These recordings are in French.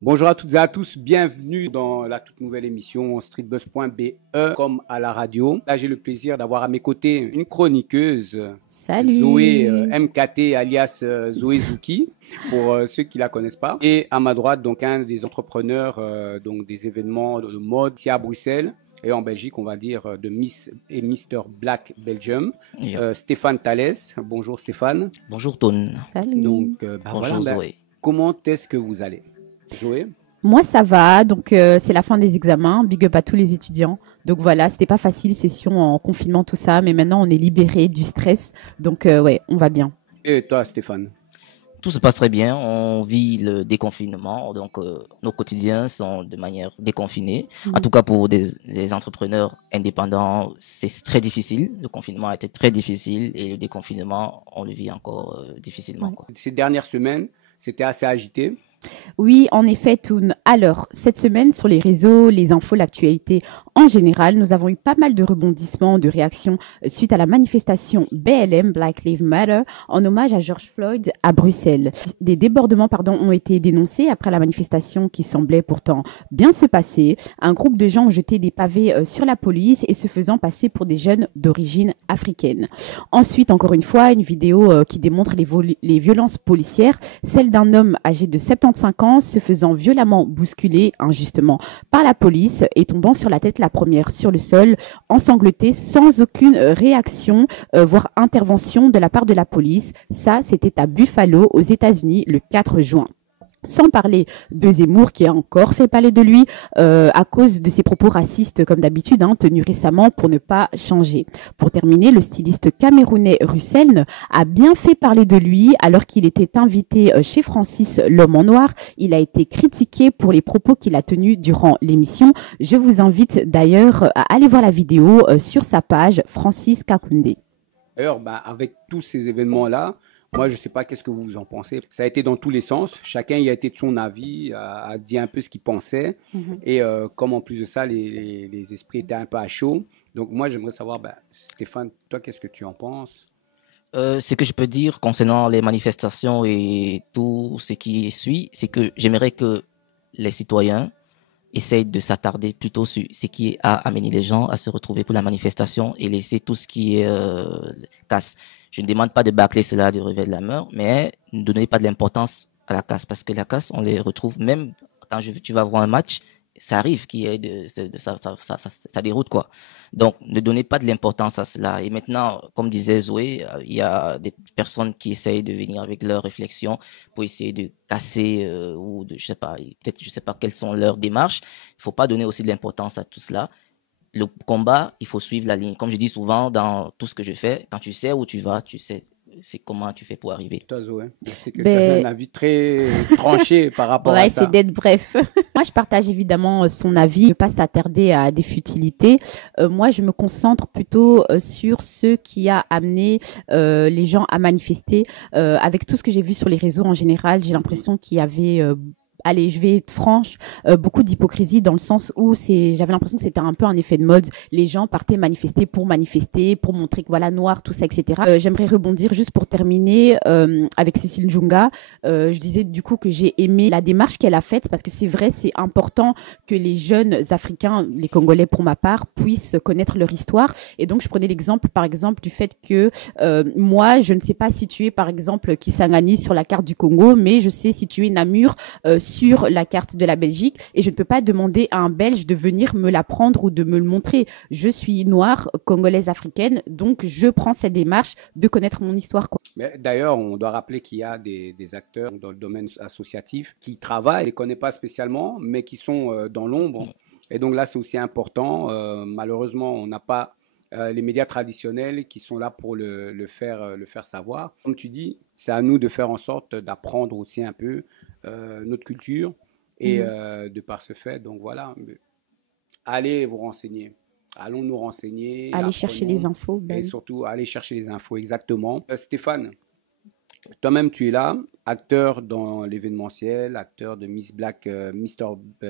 Bonjour à toutes et à tous, bienvenue dans la toute nouvelle émission streetbuzz.be comme à la radio. Là, j'ai le plaisir d'avoir à mes côtés une chroniqueuse, Salut. Zoé MKT alias Zoé Zouki, pour ceux qui la connaissent pas. Et à ma droite, donc un des entrepreneurs donc des événements de mode ici à Bruxelles et en Belgique, on va dire de Miss et Mister Black Belgium, Stéphane Thalès. Bonjour Stéphane. Bonjour Toon. Salut. Donc, Bonjour Zoé. Comment est-ce que vous allez? Zoé? Moi, ça va. Donc, c'est la fin des examens. Big up à tous les étudiants. Donc, voilà, c'était pas facile, session en confinement, tout ça. Mais maintenant, on est libéré du stress. Donc, ouais, on va bien. Et toi, Stéphane? Tout se passe très bien. On vit le déconfinement. Donc, nos quotidiens sont de manière déconfinée. En tout cas, pour des entrepreneurs indépendants, c'est très difficile. Le confinement a été très difficile et le déconfinement, on le vit encore difficilement. Quoi. Ces dernières semaines, c'était assez agité. Oui, en effet, Toon. Alors, cette semaine, sur les réseaux, les infos, l'actualité en général, nous avons eu pas mal de rebondissements, de réactions suite à la manifestation BLM, Black Lives Matter, en hommage à George Floyd à Bruxelles. Des débordements, ont été dénoncés après la manifestation qui semblait pourtant bien se passer. Un groupe de gens ont jeté des pavés sur la police et se faisant passer pour des jeunes d'origine africaine. Ensuite, encore une fois, une vidéo qui démontre les violences policières, celle d'un homme âgé de 75 ans se faisant violemment bousculer injustement par la police et tombant sur la tête la première sur le sol, ensanglanté sans aucune réaction, voire intervention de la part de la police. Ça, c'était à Buffalo, aux États-Unis, le 4 juin. Sans parler de Zemmour qui a encore fait parler de lui à cause de ses propos racistes comme d'habitude tenus récemment pour ne pas changer. Pour terminer, le styliste camerounais Russell a bien fait parler de lui alors qu'il était invité chez Francis l'homme en noir. Il a été critiqué pour les propos qu'il a tenus durant l'émission. Je vous invite d'ailleurs à aller voir la vidéo sur sa page Francis Kakoundé. D'ailleurs, avec tous ces événements-là, moi, je ne sais pas qu'est-ce que vous en pensez. Ça a été dans tous les sens. Chacun y a été de son avis, a dit un peu ce qu'il pensait. Et comme en plus de ça, les esprits étaient un peu à chaud. Donc moi, j'aimerais savoir, Stéphane, toi, qu'est-ce que tu en penses? Ce que je peux dire concernant les manifestations et tout ce qui suit, c'est que j'aimerais que les citoyens essayent de s'attarder plutôt sur ce qui a amené les gens à se retrouver pour la manifestation et laisser tout ce qui est casse. Je ne demande pas de bâcler cela du réveil de la mort, mais ne donnez pas de l'importance à la casse parce que la casse, on les retrouve même quand tu vas voir un match, ça arrive qu'il y ait ça déroute quoi. Donc, ne donnez pas de l'importance à cela. Et maintenant, comme disait Zoé, il y a des personnes qui essayent de venir avec leurs réflexions pour essayer de casser ou de, je sais pas quelles sont leurs démarches. Il faut pas donner aussi de l'importance à tout cela. Le combat, il faut suivre la ligne. Comme je dis souvent dans tout ce que je fais, quand tu sais où tu vas, tu sais c'est comment tu fais pour arriver. Toi, Zoé, je sais que tu as un avis très tranché par rapport à ça. C'est d'être bref. Moi, je partage évidemment son avis, ne pas s'attarder à des futilités. Moi, je me concentre plutôt sur ce qui a amené les gens à manifester. Avec tout ce que j'ai vu sur les réseaux en général, j'ai l'impression qu'il y avait allez, je vais être franche, beaucoup d'hypocrisie dans le sens où j'avais l'impression que c'était un peu un effet de mode. Les gens partaient manifester, pour montrer que voilà, noir, tout ça, etc. J'aimerais rebondir juste pour terminer avec Cécile Djounga. Je disais du coup que j'ai aimé la démarche qu'elle a faite parce que c'est vrai, c'est important que les jeunes Africains, les Congolais pour ma part, puissent connaître leur histoire. Et donc, je prenais l'exemple, par exemple, du fait que moi, je ne sais pas situer, par exemple, Kisangani sur la carte du Congo, mais je sais situer Namur sur la carte de la Belgique et je ne peux pas demander à un Belge de venir me la prendre ou de me le montrer. Je suis noire, congolaise africaine, donc je prends cette démarche de connaître mon histoire. D'ailleurs, on doit rappeler qu'il y a des acteurs dans le domaine associatif qui travaillent, on ne les connaît pas spécialement, mais qui sont dans l'ombre. Et donc là, c'est aussi important. Malheureusement, on n'a pas les médias traditionnels qui sont là pour le faire savoir. Comme tu dis, c'est à nous de faire en sorte d'apprendre aussi un peu notre culture et de par ce fait, donc voilà, allez vous renseigner. Allons nous renseigner. Allez chercher les infos. Et surtout, allez chercher les infos, exactement. Stéphane, toi-même, tu es là, acteur dans l'événementiel, acteur de Miss Black, Mister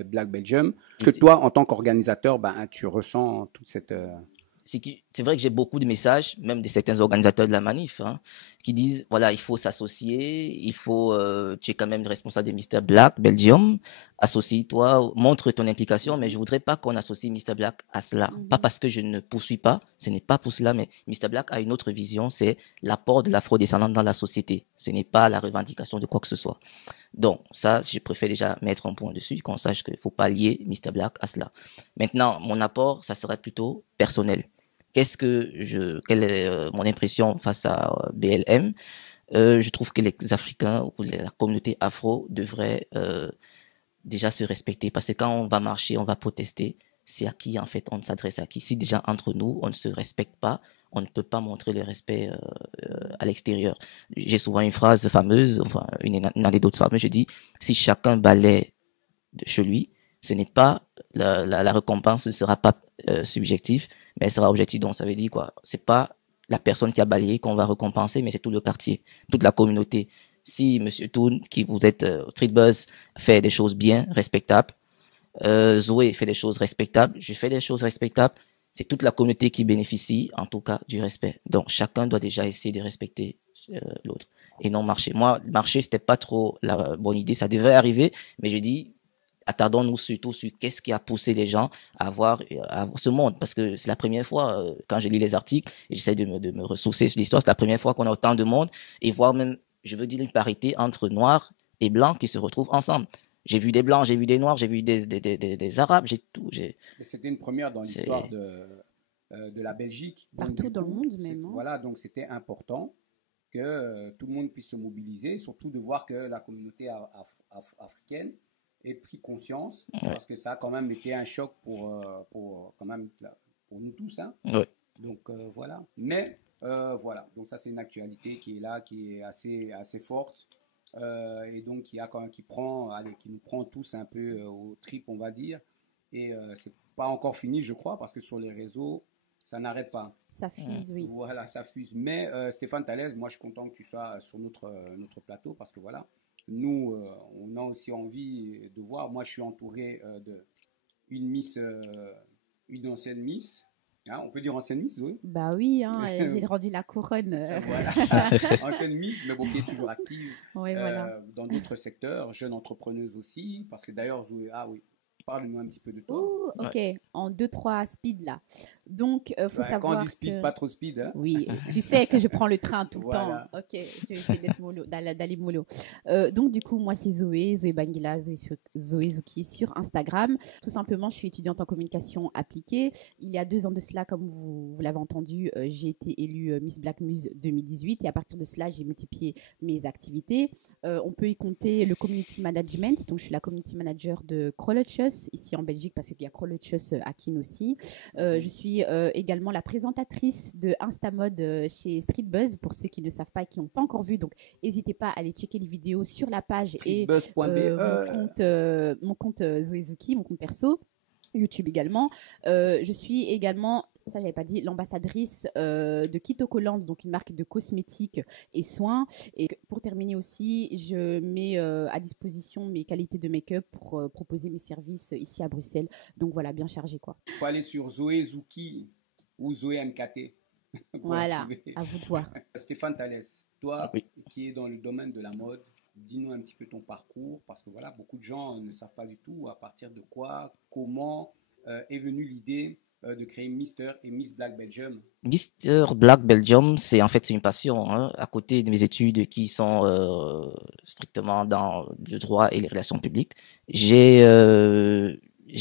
Black Belgium. Est-ce que toi, en tant qu'organisateur, tu ressens toute cette... C'est vrai que j'ai beaucoup de messages, même de certains organisateurs de la manif, qui disent, voilà, il faut s'associer, tu es quand même responsable de Mister Black Belgium, associe-toi, montre ton implication, mais je voudrais pas qu'on associe Mr. Black à cela. Pas parce que je ne poursuis pas, ce n'est pas pour cela, mais Mr. Black a une autre vision, c'est l'apport de l'afro-descendant dans la société. Ce n'est pas la revendication de quoi que ce soit. Donc, ça, je préfère déjà mettre un point dessus, qu'on sache qu'il faut pas lier Mr. Black à cela. Maintenant, mon apport, ça serait plutôt personnel. Quelle est mon impression face à BLM? Je trouve que les Africains ou la communauté afro devraient déjà se respecter, parce que quand on va marcher, on va protester, c'est à qui en fait on s'adresse à qui. Si déjà entre nous, on ne se respecte pas, on ne peut pas montrer le respect à l'extérieur. J'ai souvent une phrase fameuse, enfin une anecdote fameuse, je dis, si chacun balaie de chez lui, ce n'est pas, la récompense ne sera pas subjective, mais elle sera objective. Donc ça veut dire quoi? C'est pas la personne qui a balayé qu'on va récompenser, mais c'est tout le quartier, toute la communauté. Si Monsieur Toon, qui vous êtes Street Buzz, fait des choses bien, respectables, Zoé fait des choses respectables, je fais des choses respectables, c'est toute la communauté qui bénéficie, en tout cas, du respect. Donc, chacun doit déjà essayer de respecter l'autre et non marcher. Moi, marcher, c'était pas trop la bonne idée, ça devait arriver, mais je dis, attardons-nous surtout sur qu'est-ce qui a poussé les gens à voir ce monde, parce que c'est la première fois, quand je lis les articles, et j'essaie de me ressourcer sur l'histoire, c'est la première fois qu'on a autant de monde, et voir même, je veux dire, une parité entre noirs et blancs qui se retrouvent ensemble. J'ai vu des blancs, j'ai vu des noirs, j'ai vu des arabes, j'ai tout. C'était une première dans l'histoire de la Belgique. Donc, partout dans le monde même. Hein. Voilà, donc c'était important que tout le monde puisse se mobiliser, surtout de voir que la communauté africaine ait pris conscience, parce que ça a quand même été un choc pour nous tous. Hein. Ouais. Donc voilà. Mais voilà, donc ça c'est une actualité qui est là, qui est assez forte. Et donc qui nous prend tous un peu au trip, on va dire, et c'est pas encore fini, je crois, parce que sur les réseaux ça n'arrête pas, ça fuse. Oui, voilà, ça fuse. Mais Stéphane Thalès, moi je suis content que tu sois sur notre plateau, parce que voilà, nous on a aussi envie de voir. Moi je suis entouré une ancienne Miss. Hein, on peut dire ancienne Miss, oui. Bah oui, hein, j'ai rendu la couronne. Voilà, ancienne Miss, mais bon, qui est toujours active ouais, voilà. dans d'autres secteurs, jeune entrepreneuse aussi, parce que d'ailleurs, Zoé, parle-nous un petit peu de toi. Ouh, ok, en 2-3 speed là. Donc, faut savoir quand on dit speed, pas trop speed. Hein. Oui, tu sais que je prends le train tout le voilà. temps. Ok, je vais essayer d'aller mollo. Donc, du coup, moi, c'est Zoé Bangila, Zoé Zouki sur Instagram. Tout simplement, je suis étudiante en communication appliquée. Il y a 2 ans de cela, comme vous l'avez entendu, j'ai été élue Miss Black Muse 2018. Et à partir de cela, j'ai multiplié mes activités. On peut y compter le community management. Donc, je suis la community manager de Krolletjes, ici en Belgique, parce qu'il y a Krolletjes à Kin aussi. Je suis également la présentatrice de Instamode chez Street Buzz, pour ceux qui ne savent pas et qui n'ont pas encore vu. Donc, n'hésitez pas à aller checker les vidéos sur la page et mon compte Zoé Zouki, mon compte perso. YouTube également. Je suis également, ça j'avais pas dit, l'ambassadrice de Kitokoland, donc une marque de cosmétiques et soins. Et pour terminer aussi, je mets à disposition mes qualités de make-up pour proposer mes services ici à Bruxelles. Donc voilà, bien chargé quoi. Il faut aller sur Zoé Zouki ou Zoé MKT. Voilà, à vous de voir. Stéphane Thalès, toi qui es dans le domaine de la mode, dis-nous un petit peu ton parcours, parce que voilà, beaucoup de gens ne savent pas du tout à partir de quoi, comment est venue l'idée de créer Mr. et Miss Black Belgium. Mr. Black Belgium, c'est en fait une passion, hein, à côté de mes études qui sont strictement dans le droit et les relations publiques. J'ai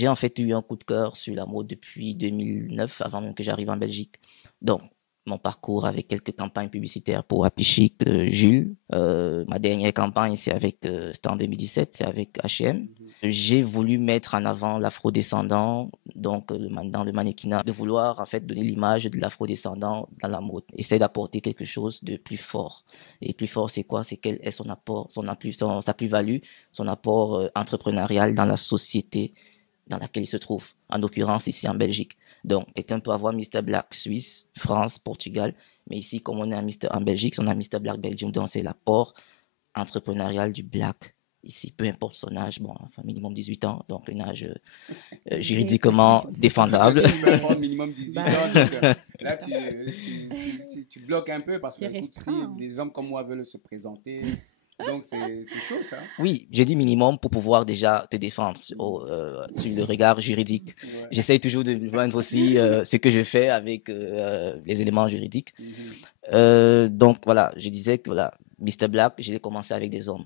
en fait eu un coup de cœur sur la mode depuis 2009, avant même que j'arrive en Belgique. Donc, mon parcours avec quelques campagnes publicitaires pour Happy Chic, Jules. Ma dernière campagne, c'était en 2017, c'est avec H&M. J'ai voulu mettre en avant l'afrodescendant, donc dans le mannequinat, de vouloir en fait donner l'image de l'afrodescendant dans la mode. Essayer d'apporter quelque chose de plus fort. Et plus fort, c'est quoi? C'est quel est son apport, sa plus-value, son apport entrepreneurial dans la société dans laquelle il se trouve, en l'occurrence ici en Belgique. Donc, quelqu'un peut avoir Mr. Black Suisse, France, Portugal, mais ici, comme on est en Belgique, on a Mr. Black Belgium, donc c'est l'apport entrepreneurial du Black. Ici, peu importe son âge, enfin, minimum 18 ans, donc un âge juridiquement défendable. Minimum 18 ans, donc, là, tu bloques un peu, parce que si les hommes comme moi veulent se présenter, Donc, c'est chaud, ça. Oui, j'ai dit minimum pour pouvoir déjà te défendre sur le regard juridique. Ouais. J'essaye toujours de joindre aussi ce que je fais avec les éléments juridiques. Donc voilà, je disais que voilà, Mr. Black, j'ai commencé avec des hommes.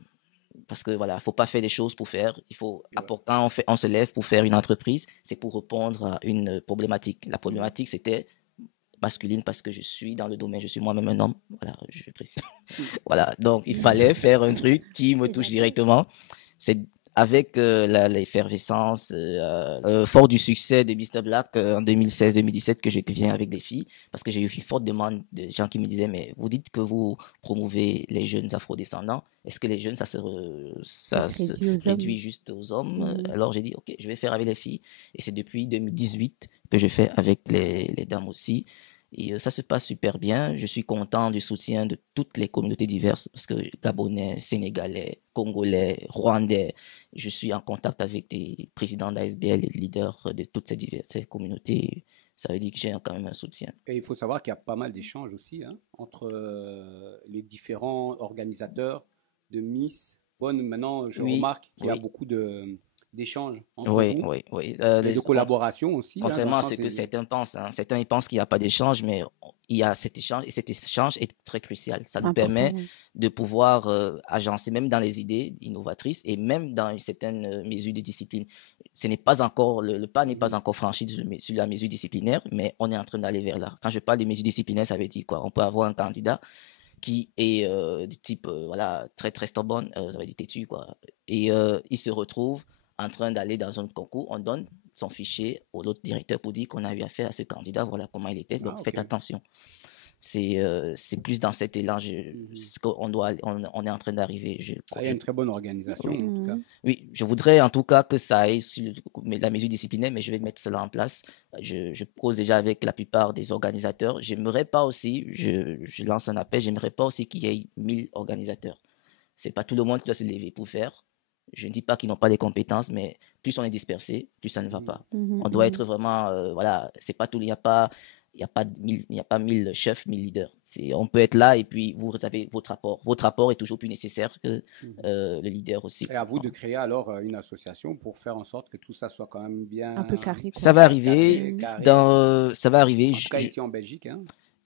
Parce que voilà, faut pas faire des choses pour faire. Il faut, quand on se lève pour faire une entreprise, c'est pour répondre à une problématique. La problématique, c'était masculine parce que je suis dans le domaine, je suis moi-même un homme. Voilà, je précise. Voilà, donc il fallait faire un truc qui me touche directement. C'est avec l'effervescence, fort du succès de Mr. Black en 2016-2017 que je viens avec des filles, parce que j'ai eu une forte demande de gens qui me disaient, mais vous dites que vous promouvez les jeunes afrodescendants, est-ce que les jeunes, ça se réduit juste aux hommes? Alors j'ai dit, ok, je vais faire avec les filles, et c'est depuis 2018 que je fais avec les dames aussi. Et ça se passe super bien. Je suis content du soutien de toutes les communautés diverses, parce que Gabonais, Sénégalais, Congolais, Rwandais, je suis en contact avec des présidents d'ASBL et des leaders de toutes ces diverses communautés. Ça veut dire que j'ai quand même un soutien. Et il faut savoir qu'il y a pas mal d'échanges aussi entre les différents organisateurs de Miss. Maintenant, je remarque qu'il y a beaucoup d'échanges entre vous. Oui. Et de collaboration aussi. Contrairement à ce que certains pensent. Certains ils pensent qu'il n'y a pas d'échange, mais il y a cet échange, et cet échange est très crucial. Ça nous permet de pouvoir agencer même dans les idées innovatrices et même dans une certaine mesure de discipline. Ce n'est pas encore, le pas n'est pas encore franchi sur la mesure disciplinaire, mais on est en train d'aller vers là. Quand je parle de mesure disciplinaire, ça veut dire quoi? On peut avoir un candidat qui est du type voilà, très très stubborn, ça veut dire têtu, quoi. Et il se retrouve en train d'aller dans un concours, on donne son fichier à l'autre directeur pour dire qu'on a eu affaire à ce candidat, voilà comment il était, donc faites attention. C'est plus dans cet élan on est en train d'arriver. Il y a une très bonne organisation, en tout cas. Oui, je voudrais en tout cas que ça aille sur la mesure disciplinaire, mais je vais mettre cela en place. Je pose déjà avec la plupart des organisateurs. J'aimerais pas aussi, je lance un appel, j'aimerais pas aussi qu'il y ait 1000 organisateurs. C'est pas tout le monde qui doit se lever pour faire. Je ne dis pas qu'ils n'ont pas les compétences, mais plus on est dispersé, plus ça ne va pas. On doit être vraiment, voilà, c'est pas tout, il n'y a pas 1000 chefs, 1000 leaders. On peut être là et puis vous avez votre rapport. Votre rapport est toujours plus nécessaire que le leader aussi. Et à vous de créer alors une association pour faire en sorte que tout ça soit quand même bien... Un peu carré. Ça va arriver. Ça va arriver. En tout cas ici en Belgique.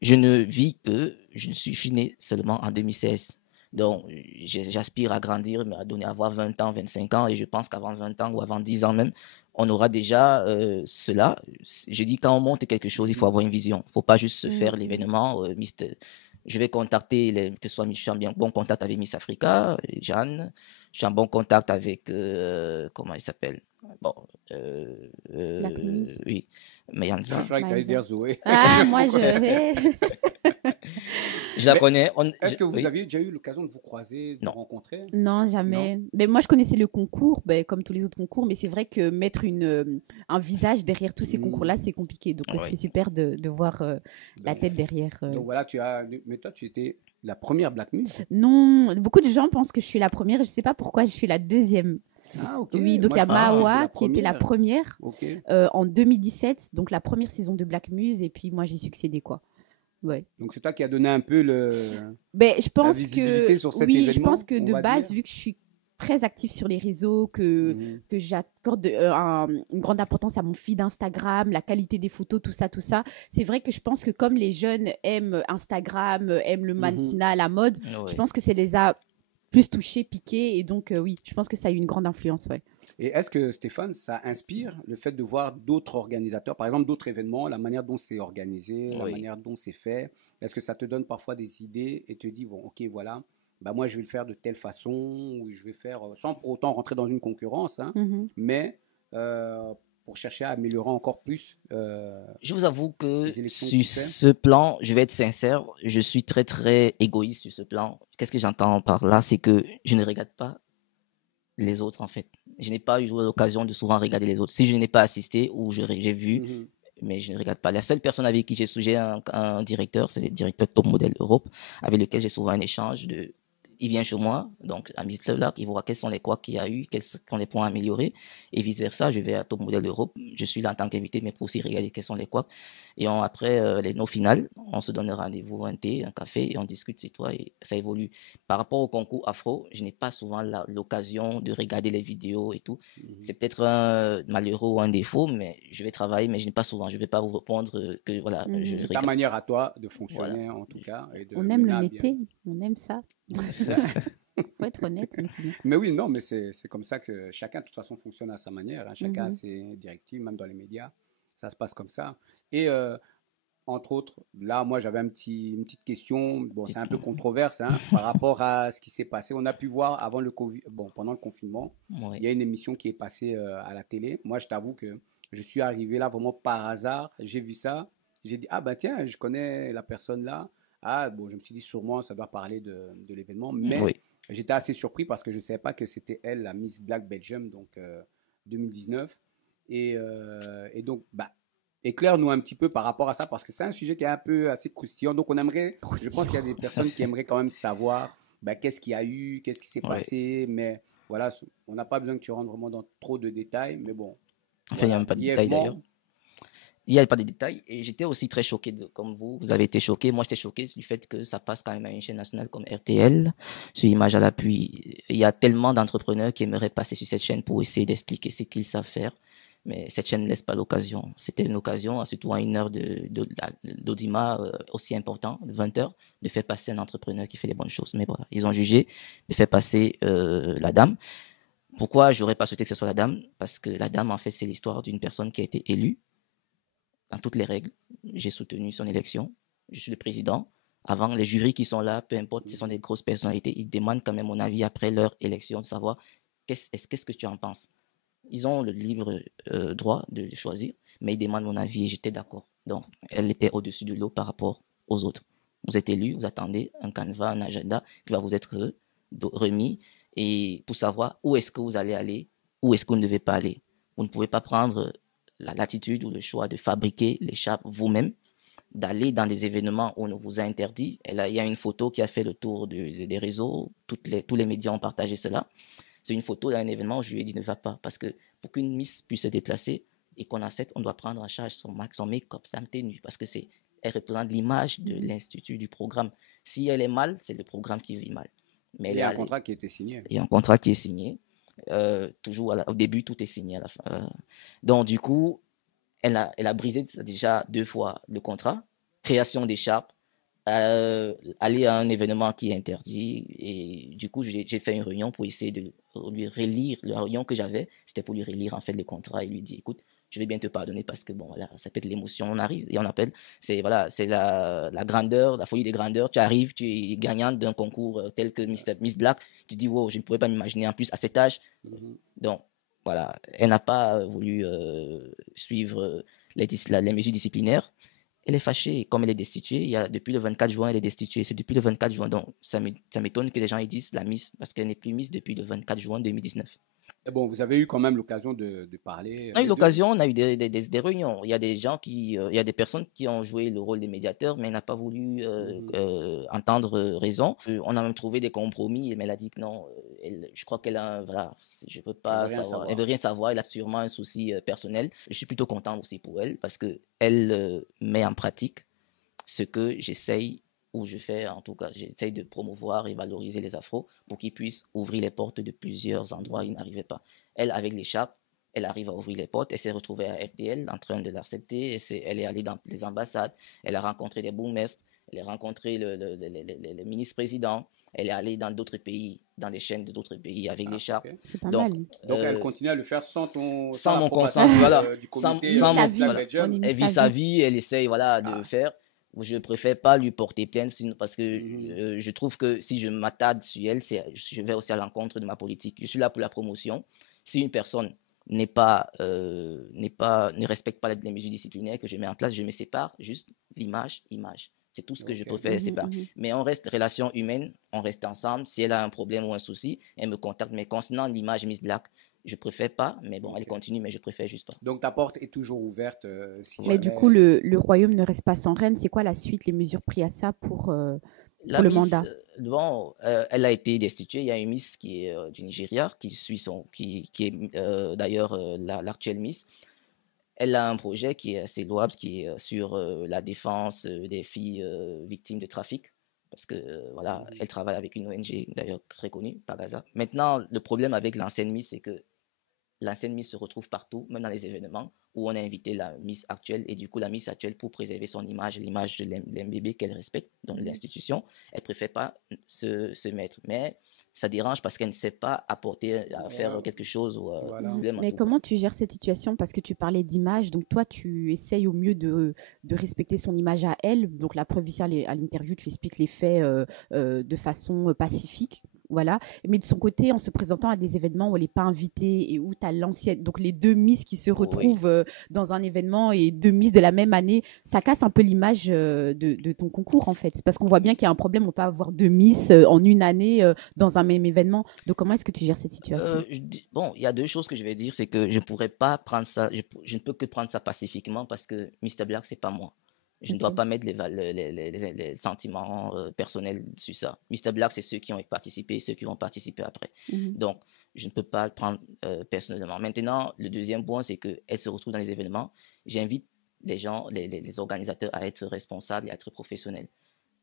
Je ne vis que... Je suis né seulement en 2016. Donc, j'aspire à grandir, à avoir 20 ans, 25 ans, et je pense qu'avant 20 ans ou avant 10 ans même, on aura déjà cela. Je dis, quand on monte quelque chose, il faut avoir une vision. Il ne faut pas juste se faire l'événement. Je vais contacter, que ce soit, je suis en bon contact avec Miss Africa, Jeanne. Je suis en bon contact avec, comment il s'appelle? Bon, oui, Mayanza. Je crois que tu allais dire Zoé. Ah, moi je vais. Je la connais. Est-ce que vous aviez déjà eu l'occasion de vous croiser, de vous rencontrer? Non, jamais. Mais moi, je connaissais le concours, comme tous les autres concours, mais c'est vrai que mettre un visage derrière tous ces concours-là, c'est compliqué. Donc, c'est super de voir la tête derrière. Donc voilà, mais toi, tu étais la première Black Muse? Non, beaucoup de gens pensent que je suis la première. Je ne sais pas pourquoi je suis la deuxième. Ah, ok. Oui, donc il y a Mawa qui était la première en 2017, donc la première saison de Black Muse, et puis moi, j'ai succédé, quoi. Ouais. Donc c'est toi qui as donné un peu je pense la visibilité sur cet événement, je pense que de base, vu que je suis très active sur les réseaux, que j'accorde une grande importance à mon feed Instagram, la qualité des photos, tout ça, c'est vrai que je pense que comme les jeunes aiment Instagram, aiment le mannequinat, la mode, je pense que ça les a plus touchés, piqués, et donc oui, je pense que ça a eu une grande influence, ouais. Et est-ce que, Stéphane, ça inspire le fait de voir d'autres organisateurs, par exemple d'autres événements, la manière dont c'est organisé, la manière dont c'est fait? Est-ce que ça te donne parfois des idées et te dit, bon, ok, voilà, bah moi je vais le faire de telle façon, ou je vais faire, sans pour autant rentrer dans une concurrence, mais pour chercher à améliorer encore plus je vous avoue que sur ce plan, je vais être sincère, je suis très très égoïste sur ce plan. Qu'est-ce que j'entends par là? C'est que je ne regarde pas les autres, en fait. Je n'ai pas eu l'occasion de souvent regarder les autres. Si je n'ai pas assisté ou j'ai vu, mais je ne regarde pas. La seule personne avec qui j'ai un directeur, c'est le directeur Top Model Europe, avec lequel j'ai souvent un échange il vient chez moi, donc à Miss Black, il voit quels sont les couacs qu'il y a eu, quels sont les points à améliorer, et vice-versa, je vais à Top Model Europe, je suis là en tant qu'invité, mais pour aussi regarder quels sont les couacs, et après nos finales, on se donne rendez-vous, un thé, un café, et on discute, c'est toi, et ça évolue. Par rapport au concours afro, je n'ai pas souvent l'occasion de regarder les vidéos et tout, c'est peut-être un malheureux ou un défaut, mais je vais travailler, mais je n'ai pas souvent, je ne vais pas vous répondre que voilà, je C'est ta regarde. manière à toi de fonctionner, en tout cas. Et de On aime mener le à bien. métier, on aime ça. Faut être honnête, mais c'est bien. Mais oui, non, mais c'est comme ça que chacun, de toute façon, fonctionne à sa manière. Hein. Chacun a ses directives, même dans les médias. Ça se passe comme ça. Et entre autres, là, moi, j'avais une petite question. Bon, c'est un peu controverse hein, par rapport à ce qui s'est passé. On a pu voir avant le COVID, bon, pendant le confinement, Ouais. il y a une émission qui est passée à la télé. Moi, je t'avoue que je suis arrivé là vraiment par hasard. J'ai vu ça. J'ai dit, ah bah tiens, je connais la personne là. Ah, bon, je me suis dit, sûrement, ça doit parler de l'événement. Mais Oui. j'étais assez surpris parce que je ne savais pas que c'était elle, la Miss Black Belgium, donc 2019. Et donc, bah, éclaire-nous un petit peu par rapport à ça, parce que c'est un sujet qui est un peu assez croustillant. Donc, on aimerait, je pense qu'il y a des personnes qui aimeraient quand même savoir bah, qu'est-ce qu'il y a eu, qu'est-ce qui s'est passé. Mais voilà, on n'a pas besoin que tu rentres vraiment dans trop de détails. Mais bon, Enfin, il n'y a même pas de détails brièvement, d'ailleurs. Il n'y a pas de détails. Et j'étais aussi très choqué, comme vous avez été choqué. Moi, j'étais choqué du fait que ça passe quand même à une chaîne nationale comme RTL, sur Image à l'appui. Il y a tellement d'entrepreneurs qui aimeraient passer sur cette chaîne pour essayer d'expliquer ce qu'ils savent faire. Mais cette chaîne ne laisse pas l'occasion. C'était une occasion, surtout à une heure d'audimat aussi important, de 20 heures, de faire passer un entrepreneur qui fait des bonnes choses. Mais voilà, ils ont jugé de faire passer la dame. Pourquoi j'aurais pas souhaité que ce soit la dame? Parce que la dame, en fait, c'est l'histoire d'une personne qui a été élue dans toutes les règles. J'ai soutenu son élection. Je suis le président. Avant, les jurys qui sont là, peu importe, ce sont des grosses personnalités, ils demandent quand même mon avis après leur élection, de savoir qu'est-ce que tu en penses. Ils ont le libre droit de choisir, mais ils demandent mon avis et j'étais d'accord. Donc, elle était au-dessus de l'eau par rapport aux autres. Vous êtes élu, vous attendez un canevas, un agenda qui va vous être remis et pour savoir où est-ce que vous allez aller, où est-ce que vous ne devez pas aller. Vous ne pouvez pas prendre la latitude ou le choix de fabriquer l'écharpe vous-même, d'aller dans des événements où on vous a interdit. Et là, il y a une photo qui a fait le tour des réseaux, tous les médias ont partagé cela. C'est une photo d'un événement où je lui ai dit ne va pas, parce que pour qu'une Miss puisse se déplacer et qu'on accepte, on doit prendre en charge son make-up, sa tenue, parce que elle représente l'image de l'institut, du programme. Si elle est mal, c'est le programme qui vit mal. Mais il y a un contrat qui a été signé. Il y a un contrat qui est signé. Toujours au début, tout est signé à la fin. Donc, du coup, elle a brisé déjà 2 fois le contrat. Création d'écharpe, aller à un événement qui est interdit. Et du coup, j'ai fait une réunion pour essayer de lui relire. La réunion que j'avais, c'était pour lui relire en fait le contrat et lui dire, écoute, je vais bien te pardonner parce que bon, voilà, ça peut être l'émotion, on arrive et on appelle. C'est voilà, c'est la grandeur, la folie des grandeurs. Tu arrives, tu es gagnante d'un concours tel que Miss Black. Tu dis, wow, je ne pouvais pas m'imaginer en plus à cet âge. Donc, voilà, elle n'a pas voulu suivre les mesures disciplinaires. Elle est fâchée, comme elle est destituée, depuis le 24 juin, elle est destituée. C'est depuis le 24 juin, donc ça m'étonne que les gens ils disent la Miss, parce qu'elle n'est plus Miss depuis le 24 juin 2019. Et bon, vous avez eu quand même l'occasion de parler. On a eu l'occasion, on a eu des réunions. Il y a des gens il y a des personnes qui ont joué le rôle des médiateurs, mais elle n'a pas voulu entendre raison. On a même trouvé des compromis, mais elle a dit que non. Je crois qu'elle a, voilà, je veux pas savoir. Elle veut rien savoir. Elle a sûrement un souci personnel. Je suis plutôt content aussi pour elle parce que elle met en pratique ce que j'essaye ou je fais, en tout cas, j'essaye de promouvoir et valoriser les afros pour qu'ils puissent ouvrir les portes de plusieurs endroits où ils n'arrivaient pas. Elle, avec l'écharpe, elle arrive à ouvrir les portes. Elle s'est retrouvée à RTL en train de l'accepter. Elle est allée dans les ambassades. Elle a rencontré les bourgmestres. Elle a rencontré le ministre-président. Elle est allée dans d'autres pays, dans les chaînes d'autres pays avec l'écharpe. Okay. C'est pas mal. Donc elle continue à le faire sans mon consentement, voilà. Du comité, sans mon elle vit sa vie, elle essaye voilà, de faire. Je préfère pas lui porter plainte parce que je trouve que si je m'attarde sur elle, je vais aussi à l'encontre de ma politique. Je suis là pour la promotion. Si une personne ne respecte pas les mesures disciplinaires que je mets en place, je me sépare. Juste l'image. C'est tout ce que je préfère séparer. Mais on reste relation humaine, on reste ensemble. Si elle a un problème ou un souci, elle me contacte. Mais concernant l'image Miss Black, je préfère pas, mais bon, elle continue, mais je préfère juste pas. Donc ta porte est toujours ouverte. Mais du coup, le royaume ne reste pas sans reine. C'est quoi la suite, les mesures prises à ça pour le mandat? Bon, elle a été destituée. Il y a une Miss qui est du Nigeria, qui est d'ailleurs l'actuelle Miss. Elle a un projet qui est assez louable, qui est sur la défense des filles victimes de trafic. Parce que voilà, elle travaille avec une ONG d'ailleurs très connue, Pagaza. Maintenant, le problème avec l'ancienne Miss, c'est que l'ancienne Miss se retrouve partout, même dans les événements où on a invité la Miss actuelle. Et du coup, la Miss actuelle, pour préserver son image, l'image de l'MBB qu'elle respecte dans l'institution, elle ne préfère pas se mettre. Mais ça dérange parce qu'elle ne sait pas apporter, à faire quelque chose ou problème. Mais comment tu gères cette situation? Parce que tu parlais d'image, donc toi, tu essayes au mieux de respecter son image à elle. Donc la preuve ici à l'interview, tu expliques les faits de façon pacifique. Voilà. Mais de son côté, en se présentant à des événements où elle n'est pas invitée et où tu as l'ancienne, donc les deux Miss qui se retrouvent dans un événement et deux Miss de la même année, ça casse un peu l'image de ton concours en fait. C'est parce qu'on voit bien qu'il y a un problème, on peut pas avoir deux Miss en une année dans un même événement. Donc comment est-ce que tu gères cette situation? Bon, il y a deux choses que je vais dire, c'est que je pourrais pas prendre ça, je ne peux que prendre ça pacifiquement parce que Mr. Black, c'est pas moi. Je ne dois pas mettre les sentiments personnels sur ça. Mr. Black, c'est ceux qui ont participé, ceux qui vont participer après. Donc, je ne peux pas le prendre personnellement. Maintenant, le deuxième point, c'est qu'elle se retrouve dans les événements. J'invite les gens, les organisateurs à être responsables et à être professionnels.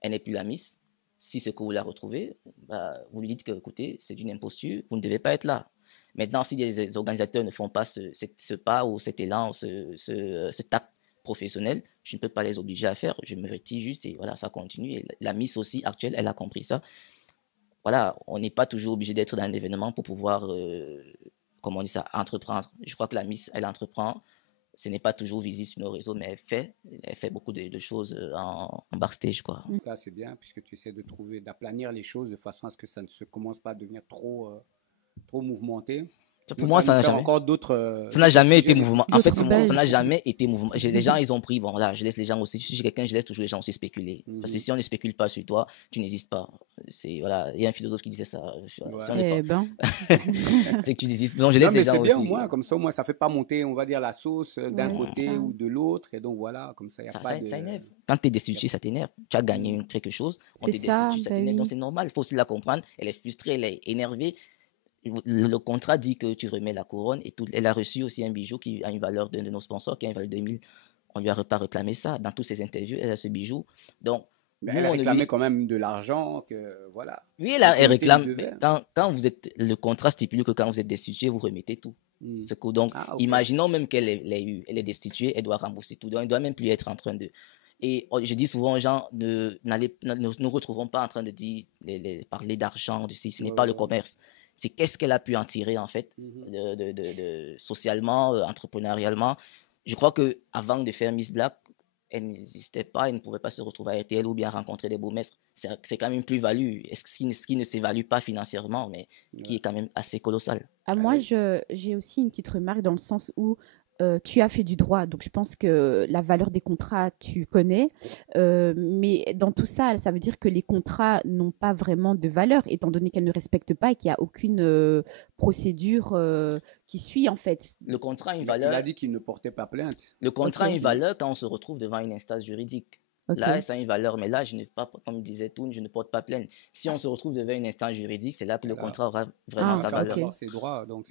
Elle n'est plus la Miss. Si c'est que vous la retrouvez, bah, vous lui dites que, écoutez, c'est une imposture, vous ne devez pas être là. Maintenant, si les organisateurs ne font pas ce pas ou cet élan, cet acte professionnel, je ne peux pas les obliger à faire, je me retire juste et voilà, ça continue. Et la Miss aussi actuelle, elle a compris ça. Voilà, on n'est pas toujours obligé d'être dans un événement pour pouvoir, comment on dit ça, entreprendre. Je crois que la Miss, elle entreprend, ce n'est pas toujours visible sur nos réseaux, mais elle fait beaucoup de choses en backstage, quoi. Là, c'est bien, puisque tu essaies d'aplanir les choses de façon à ce que ça ne se commence pas à devenir trop mouvementé. Pour moi, ça n'a jamais. Encore d'autres. Ça n'a jamais été mouvement. En fait, ça n'a jamais été mouvement. Les gens, ils ont pris. Bon, là, je laisse les gens aussi. Si je suis quelqu'un, je laisse toujours les gens aussi spéculer. Parce que si on ne spécule pas sur toi, tu n'existes pas. C'est voilà. Il y a un philosophe qui disait ça. Si on n'est pas... c'est que tu n'existes. Donc, je laisse les gens aussi. C'est bien au moins, comme ça, au moins, ça fait pas monter, on va dire, la sauce d'un côté ou de l'autre. Et donc voilà, comme ça, il y a pas de. Ça énerve. Quand tu es destitué, ça t'énerve. Tu as gagné quelque chose. On t'est destitué, ça t'énerve. Donc c'est normal. Il faut aussi la comprendre. Elle est frustrée, elle est énervée. Le contrat dit que tu remets la couronne et tout. Elle a reçu aussi un bijou qui a une valeur de nos sponsors, qui a une valeur de 2000. On lui a pas réclamé ça. Dans toutes ses interviews, elle a ce bijou. Donc, elle a réclamé quand même de l'argent, voilà. Oui, elle réclame. Quand vous êtes, le contrat stipule que quand vous êtes destitué, vous remettez tout. Donc, imaginons même qu'elle est destituée, elle doit rembourser tout. Donc, elle ne doit même plus être en train de... Et je dis souvent aux gens, ne nous retrouvons pas en train de dire, parler d'argent, ce n'est pas le commerce. C'est qu'est-ce qu'elle a pu en tirer, en fait, socialement, entrepreneurialement. Je crois qu'avant de faire Miss Black, elle n'existait pas, elle ne pouvait pas se retrouver à RTL ou bien rencontrer des beaux maîtres. C'est quand même une plus-value, ce qui ne s'évalue pas financièrement, mais qui est quand même assez colossal. Moi, j'ai aussi une petite remarque dans le sens où tu as fait du droit, donc je pense que la valeur des contrats, tu connais, mais dans tout ça, ça veut dire que les contrats n'ont pas vraiment de valeur, étant donné qu'elles ne respectent pas et qu'il n'y a aucune procédure qui suit, en fait. Le contrat a une valeur. Il a dit qu'il ne portait pas plainte. Le contrat a une valeur quand on se retrouve devant une instance juridique. Là, ça a une valeur, mais là, je ne pas, comme disait Toun, je ne porte pas plainte. Si on se retrouve devant une instance juridique, c'est là que le contrat aura vraiment sa valeur.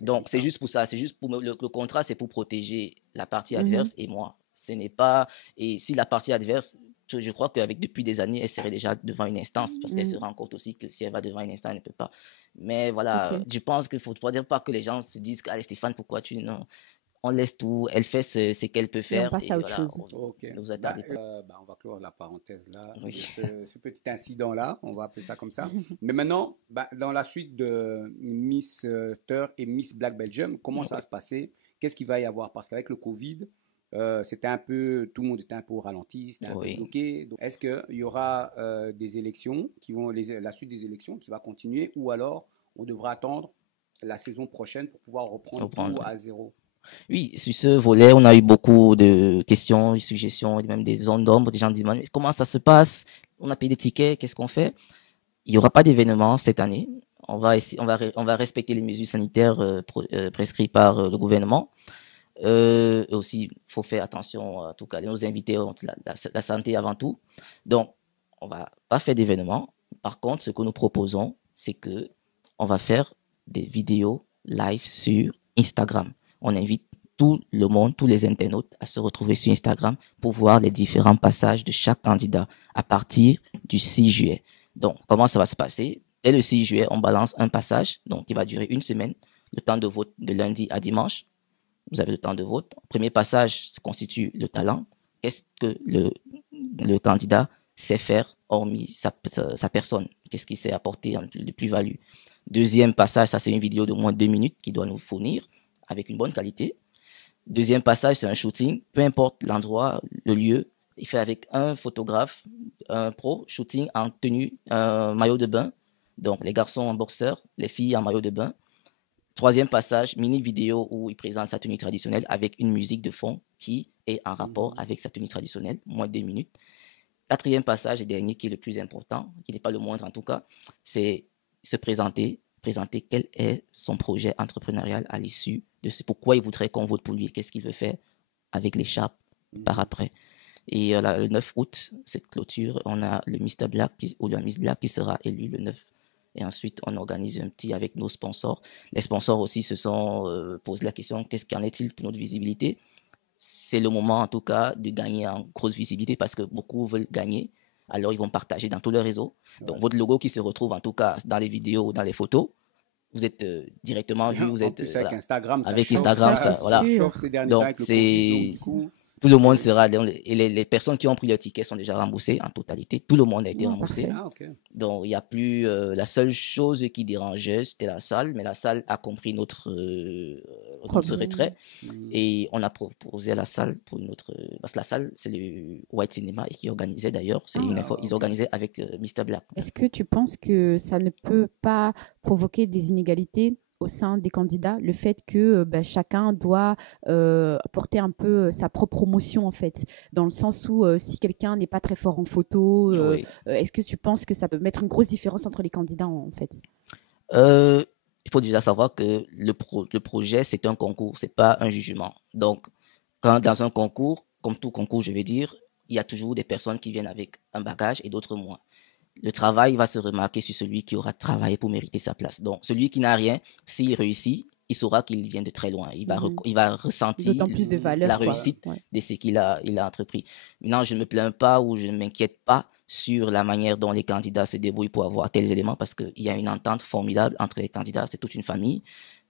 Donc, c'est juste pour ça. C'est juste pour le contrat, c'est pour protéger la partie adverse et moi. Ce n'est pas. Et si la partie adverse, je crois depuis des années, elle serait déjà devant une instance parce qu'elle se rend compte aussi que si elle va devant une instance, elle ne peut pas. Mais voilà, je pense qu'il ne faut pas que les gens se disent allez Stéphane, pourquoi tu. Non. On laisse tout, elle fait ce qu'elle peut faire. Et on passe à autre chose. On va clore la parenthèse là, ce petit incident-là, on va appeler ça comme ça. Mais maintenant, dans la suite de Miss Ter et Miss Black Belgium, comment ça va se passer? Qu'est-ce qu'il va y avoir? Parce qu'avec le Covid, c'était un peu, tout le monde était un peu au ralenti, c'était un peu bloqué. Donc, est-ce qu'il y aura des élections, la suite des élections qui va continuer, ou alors on devra attendre la saison prochaine pour pouvoir reprendre tout à zéro? Oui, sur ce volet, on a eu beaucoup de questions, de suggestions, et même des zones d'ombre. Des gens disent comment ça se passe? On a payé des tickets, qu'est-ce qu'on fait? Il n'y aura pas d'événement cette année. On va respecter les mesures sanitaires prescrites par le gouvernement. Et aussi, il faut faire attention, en tout cas, nos invités ont la santé avant tout. Donc, on ne va pas faire d'événement. Par contre, ce que nous proposons, c'est que on va faire des vidéos live sur Instagram. On invite tout le monde, tous les internautes à se retrouver sur Instagram pour voir les différents passages de chaque candidat à partir du 6 juillet. Donc, comment ça va se passer? Dès le 6 juillet, on balance un passage, donc qui va durer une semaine, le temps de vote de lundi à dimanche. Vous avez le temps de vote. Premier passage constitue le talent. Qu'est-ce que le candidat sait faire hormis sa personne? Qu'est-ce qu'il sait apporter de plus-value? Deuxième passage, ça c'est une vidéo de moins de 2 minutes qu'il doit nous fournir avec une bonne qualité. Deuxième passage, c'est un shooting. Peu importe l'endroit, le lieu, il fait avec un photographe, un pro, shooting en tenue, maillot de bain. Donc les garçons en boxeur, les filles en maillot de bain. Troisième passage, mini vidéo où il présente sa tenue traditionnelle avec une musique de fond qui est en rapport avec sa tenue traditionnelle, moins de 2 minutes. Quatrième passage et dernier qui est le plus important, qui n'est pas le moindre en tout cas, c'est se présenter quel est son projet entrepreneurial à l'issue de ce pourquoi il voudrait qu'on vote pour lui, qu'est-ce qu'il veut faire avec l'écharpe par après. Et le 9 août, cette clôture, on a le Mr. Black ou la Miss Black qui sera élu le 9. Et ensuite, on organise un petit avec nos sponsors. Les sponsors aussi se sont posé la question, qu'en est-il pour notre visibilité? C'est le moment en tout cas de gagner en grosse visibilité parce que beaucoup veulent gagner. Alors, ils vont partager dans tous les réseaux. Donc, votre logo qui se retrouve en tout cas dans les vidéos ou dans les photos, vous êtes directement vu. Vous êtes plus avec Instagram. Avec Instagram, ça, voilà. Donc, c'est... Tout le monde sera, et les personnes qui ont pris leur ticket sont déjà remboursées en totalité. Tout le monde a été remboursé. Ah, okay. Donc, il n'y a plus, la seule chose qui dérangeait, c'était la salle, mais la salle a compris notre retrait. Et on a proposé à la salle pour une autre, parce que la salle, c'est le White Cinema et qui organisait d'ailleurs, ils organisaient avec Mr. Black. Est-ce que tu penses que ça ne peut pas provoquer des inégalités au sein des candidats, le fait que chacun doit porter un peu sa propre promotion en fait, dans le sens où si quelqu'un n'est pas très fort en photo, Oui. Est-ce que tu penses que ça peut mettre une grosse différence entre les candidats en fait? Il faut déjà savoir que le projet c'est un concours, c'est pas un jugement. Donc quand dans un concours, comme tout concours je vais dire, il y a toujours des personnes qui viennent avec un bagage et d'autres moins. Le travail va se remarquer sur celui qui aura travaillé pour mériter sa place. Donc, celui qui n'a rien, s'il réussit, il saura qu'il vient de très loin. Il va ressentir plus de valeur, la réussite de ce qu'il a entrepris. Maintenant, je ne me plains pas ou je ne m'inquiète pas sur la manière dont les candidats se débrouillent pour avoir tels éléments parce qu'il y a une entente formidable entre les candidats. C'est toute une famille.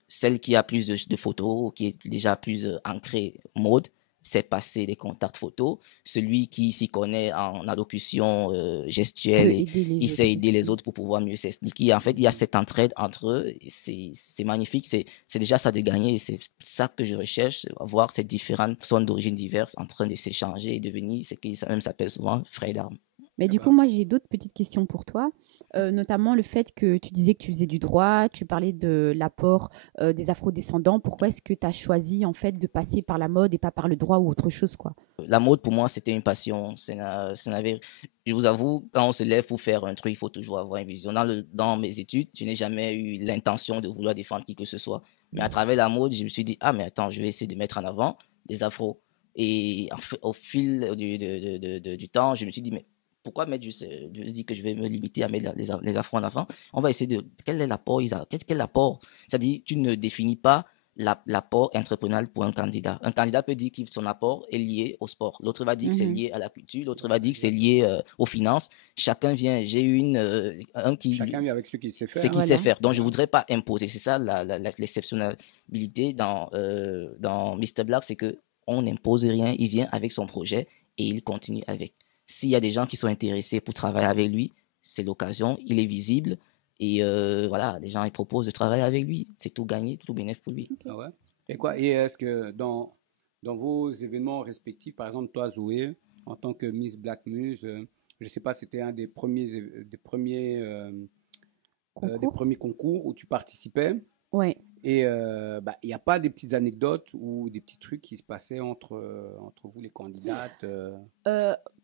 Celle qui a plus de photos, qui est déjà plus ancrée mode, c'est passer les contacts photos. Celui qui s'y connaît en allocution gestuelle, il sait aider les autres pour pouvoir mieux s'expliquer. En fait, il y a cette entraide entre eux. C'est magnifique. C'est déjà ça de gagner. Et c'est ça que je recherche, avoir ces différentes personnes d'origine diverses en train de s'échanger et devenir ce qui même s'appelle souvent frères d'armes. Mais du coup, moi, j'ai d'autres petites questions pour toi, notamment le fait que tu disais que tu faisais du droit, tu parlais de l'apport des afrodescendants. Pourquoi est-ce que tu as choisi en fait de passer par la mode et pas par le droit ou autre chose, quoi? La mode, pour moi, c'était une passion. Je vous avoue, quand on se lève pour faire un truc, il faut toujours avoir une vision. Dans mes études, je n'ai jamais eu l'intention de vouloir défendre qui que ce soit. Mais à travers la mode, je me suis dit, ah, mais attends, je vais essayer de mettre en avant des afros. Et au fil du temps, je me suis dit, mais pourquoi mettre juste, je dis que je vais me limiter à mettre les afros en avant. On va essayer quel est l'apport, quel apport. C'est-à-dire, tu ne définis pas l'apport entrepreneurial pour un candidat. Un candidat peut dire que son apport est lié au sport. L'autre va dire que c'est lié à la culture. L'autre va dire que c'est lié aux finances. Chacun vient. J'ai chacun vient avec ce qu'il sait faire. Ce qu'il sait faire. Donc, je voudrais pas imposer. C'est ça l'exceptionnalité dans Mr. Black, c'est que on n'impose rien. Il vient avec son projet et il continue avec. S'il y a des gens qui sont intéressés pour travailler avec lui, c'est l'occasion, il est visible et voilà, les gens ils proposent de travailler avec lui. C'est tout gagné, tout bénéfice pour lui. Okay. Ah ouais. Et est-ce que dans vos événements respectifs, par exemple toi Zoé, en tant que Miss Black Muse, je ne sais pas, c'était un des premiers concours où tu participais. Ouais. Et il n'y a pas des petites anecdotes ou des petits trucs qui se passaient entre vous, les candidates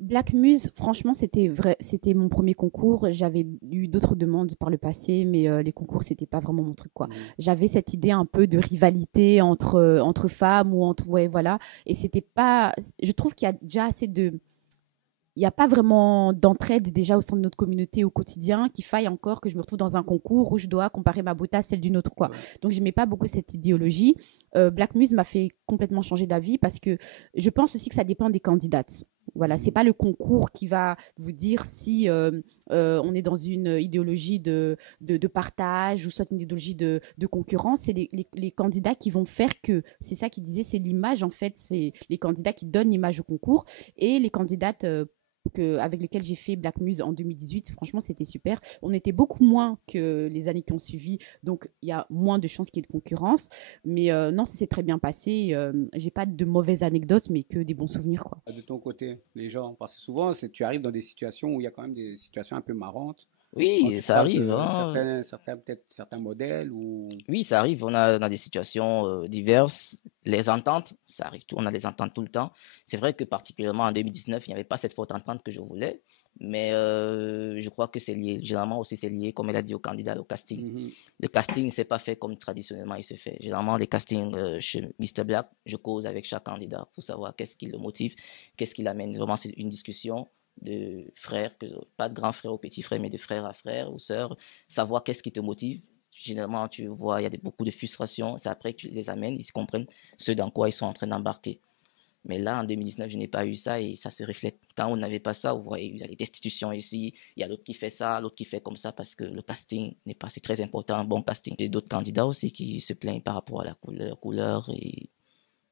Black Muse, franchement, c'était mon premier concours. J'avais eu d'autres demandes par le passé, mais les concours, c'était pas vraiment mon truc, quoi. J'avais cette idée un peu de rivalité entre femmes ou entre, ouais, voilà. Et c'était pas. Je trouve qu'il y a déjà assez de. il n'y a pas vraiment d'entraide déjà au sein de notre communauté au quotidien, qu'il faille encore que je me retrouve dans un concours où je dois comparer ma beauté à celle d'une autre, quoi. Ouais. Donc, je n'aimais pas beaucoup cette idéologie. Black Muse m'a fait complètement changer d'avis parce que je pense aussi que ça dépend des candidates. Voilà, c'est pas le concours qui va vous dire si on est dans une idéologie de partage ou soit une idéologie de concurrence. C'est les candidats qui vont faire que, c'est ça qu'il disait, c'est l'image en fait, c'est les candidats qui donnent l'image au concours et les candidates avec lesquelles j'ai fait Black Muse en 2018, franchement, c'était super. On était beaucoup moins que les années qui ont suivi, donc il y a moins de chances qu'il y ait de concurrence. Mais non, ça s'est très bien passé. J'ai pas de mauvaises anecdotes, mais que des bons souvenirs, quoi. De ton côté, les gens, parce que souvent, tu arrives dans des situations où il y a quand même des situations un peu marrantes. Quand Oui, tu ça croises arrive. Hein. peut-être certains modèles ou... Oui, ça arrive. On a des situations diverses. Les ententes, ça arrive. On a des ententes tout le temps. C'est vrai que particulièrement en 2019, il n'y avait pas cette forte entente que je voulais. Mais je crois que c'est lié. Généralement aussi, c'est lié, comme elle a dit, au candidat, au casting. Mhm. Le casting ne s'est pas fait comme traditionnellement il se fait. Généralement, les castings chez Mr. Black, je cause avec chaque candidat pour savoir qu'est-ce qui le motive, qu'est-ce qui l'amène. Vraiment, c'est une discussion de frères, pas de grand frère ou petit frère, mais de frère à frère ou sœur, savoir qu'est-ce qui te motive. Généralement, tu vois, il y a beaucoup de frustration. C'est après que tu les amènes, ils comprennent ce dans quoi ils sont en train d'embarquer. Mais là, en 2019, je n'ai pas eu ça et ça se reflète. Quand on n'avait pas ça, vous voyez, il y a des destitutions ici, il y a l'autre qui fait ça, l'autre qui fait comme ça parce que le casting n'est pas, c'est très important, un bon casting. J'ai d'autres candidats aussi qui se plaignent par rapport à la couleur et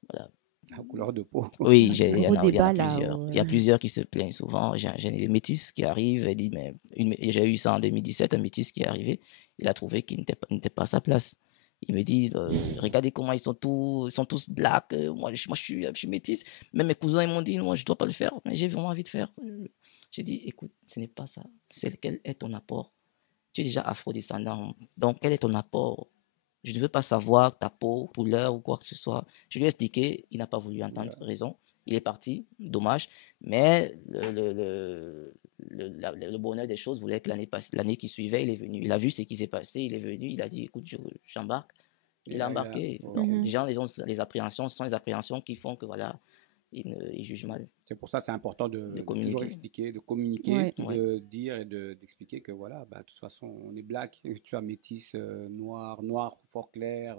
voilà. La couleur de peau. Oui, il y Gros en a, il y en a débat là. plusieurs. Il y a plusieurs qui se plaignent souvent. J'ai des métis qui arrivent et disent, mais j'ai eu ça en 2017, un métis qui est arrivé, il a trouvé qu'il n'était pas à sa place. Il me dit, regardez comment ils sont tous blacks. Moi, je suis métis. Même mes cousins, ils m'ont dit, moi, je dois pas le faire, mais j'ai vraiment envie de faire. J'ai dit, écoute, ce n'est pas ça. C'est quel est ton apport? Tu es déjà afro-descendant. Donc, quel est ton apport? Je ne veux pas savoir ta peau, couleur ou quoi que ce soit. Je lui ai expliqué, il n'a pas voulu entendre, raison. Il est parti, dommage. Mais le bonheur des choses voulait que l'année qui suivait, il est venu. Il a vu ce qui s'est passé, il est venu, il a dit, écoute, j'embarque. Il a embarqué. Donc, les gens, les appréhensions, ce sont les appréhensions qui font que, voilà, ils jugent mal. C'est pour ça que c'est important de communiquer. toujours expliquer, de communiquer, Ouais. de dire et d'expliquer que voilà, bah, de toute façon, on est black, tu as métis, noir, fort clair,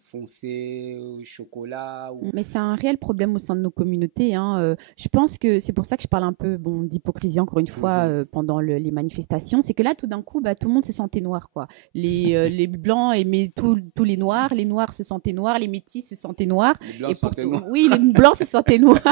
foncé, chocolat. Ou... Mais c'est un réel problème au sein de nos communautés, hein. Je pense que c'est pour ça que je parle un peu d'hypocrisie encore une fois pendant les manifestations. C'est que là, tout d'un coup, bah, tout le monde se sentait noir, quoi. Les blancs aimaient tous les noirs se sentaient noirs, les métis se sentaient noirs. Les blancs se sentaient noirs. Oui, les blancs se sentaient noirs.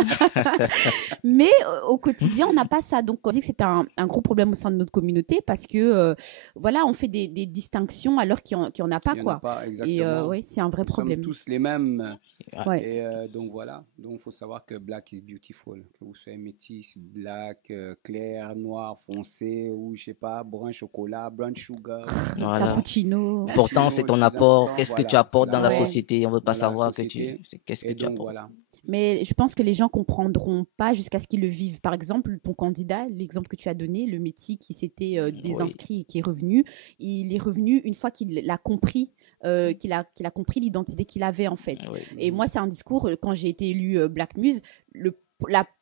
Mais au quotidien, on n'a pas ça. Donc, on dit que c'est un gros problème au sein de notre communauté parce que voilà, on fait des distinctions alors qu'il n'y en a pas, quoi. Et oui, c'est un vrai problème. Nous sommes tous les mêmes. Ouais. Et donc voilà. Donc il faut savoir que black is beautiful. Que vous soyez métis, black, clair, noir, foncé, ou je sais pas, brun chocolat, brown sugar. Voilà. Cappuccino. L'important, c'est ton apport. Qu'est-ce que tu apportes dans la ouais. société? On ne veut pas Dans savoir que qu'est-ce que tu apportes. Voilà. Mais je pense que les gens comprendront pas jusqu'à ce qu'ils le vivent. Par exemple, ton candidat, l'exemple que tu as donné, le métis qui s'était désinscrit et qui est revenu, il est revenu une fois qu'il a compris. Qu'il a compris l'identité qu'il avait en fait. Oui. Et moi, c'est un discours, quand j'ai été élue Black Muse,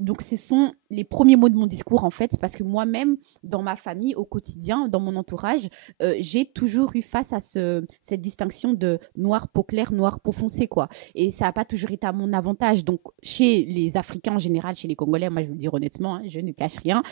donc ce sont les premiers mots de mon discours en fait, parce que moi-même, dans ma famille, au quotidien, dans mon entourage, j'ai toujours eu face à cette distinction de noir peau claire, noir peau foncée, quoi. Et ça n'a pas toujours été à mon avantage. Donc, chez les Africains en général, chez les Congolais, moi je vous le dire honnêtement, hein, je ne cache rien,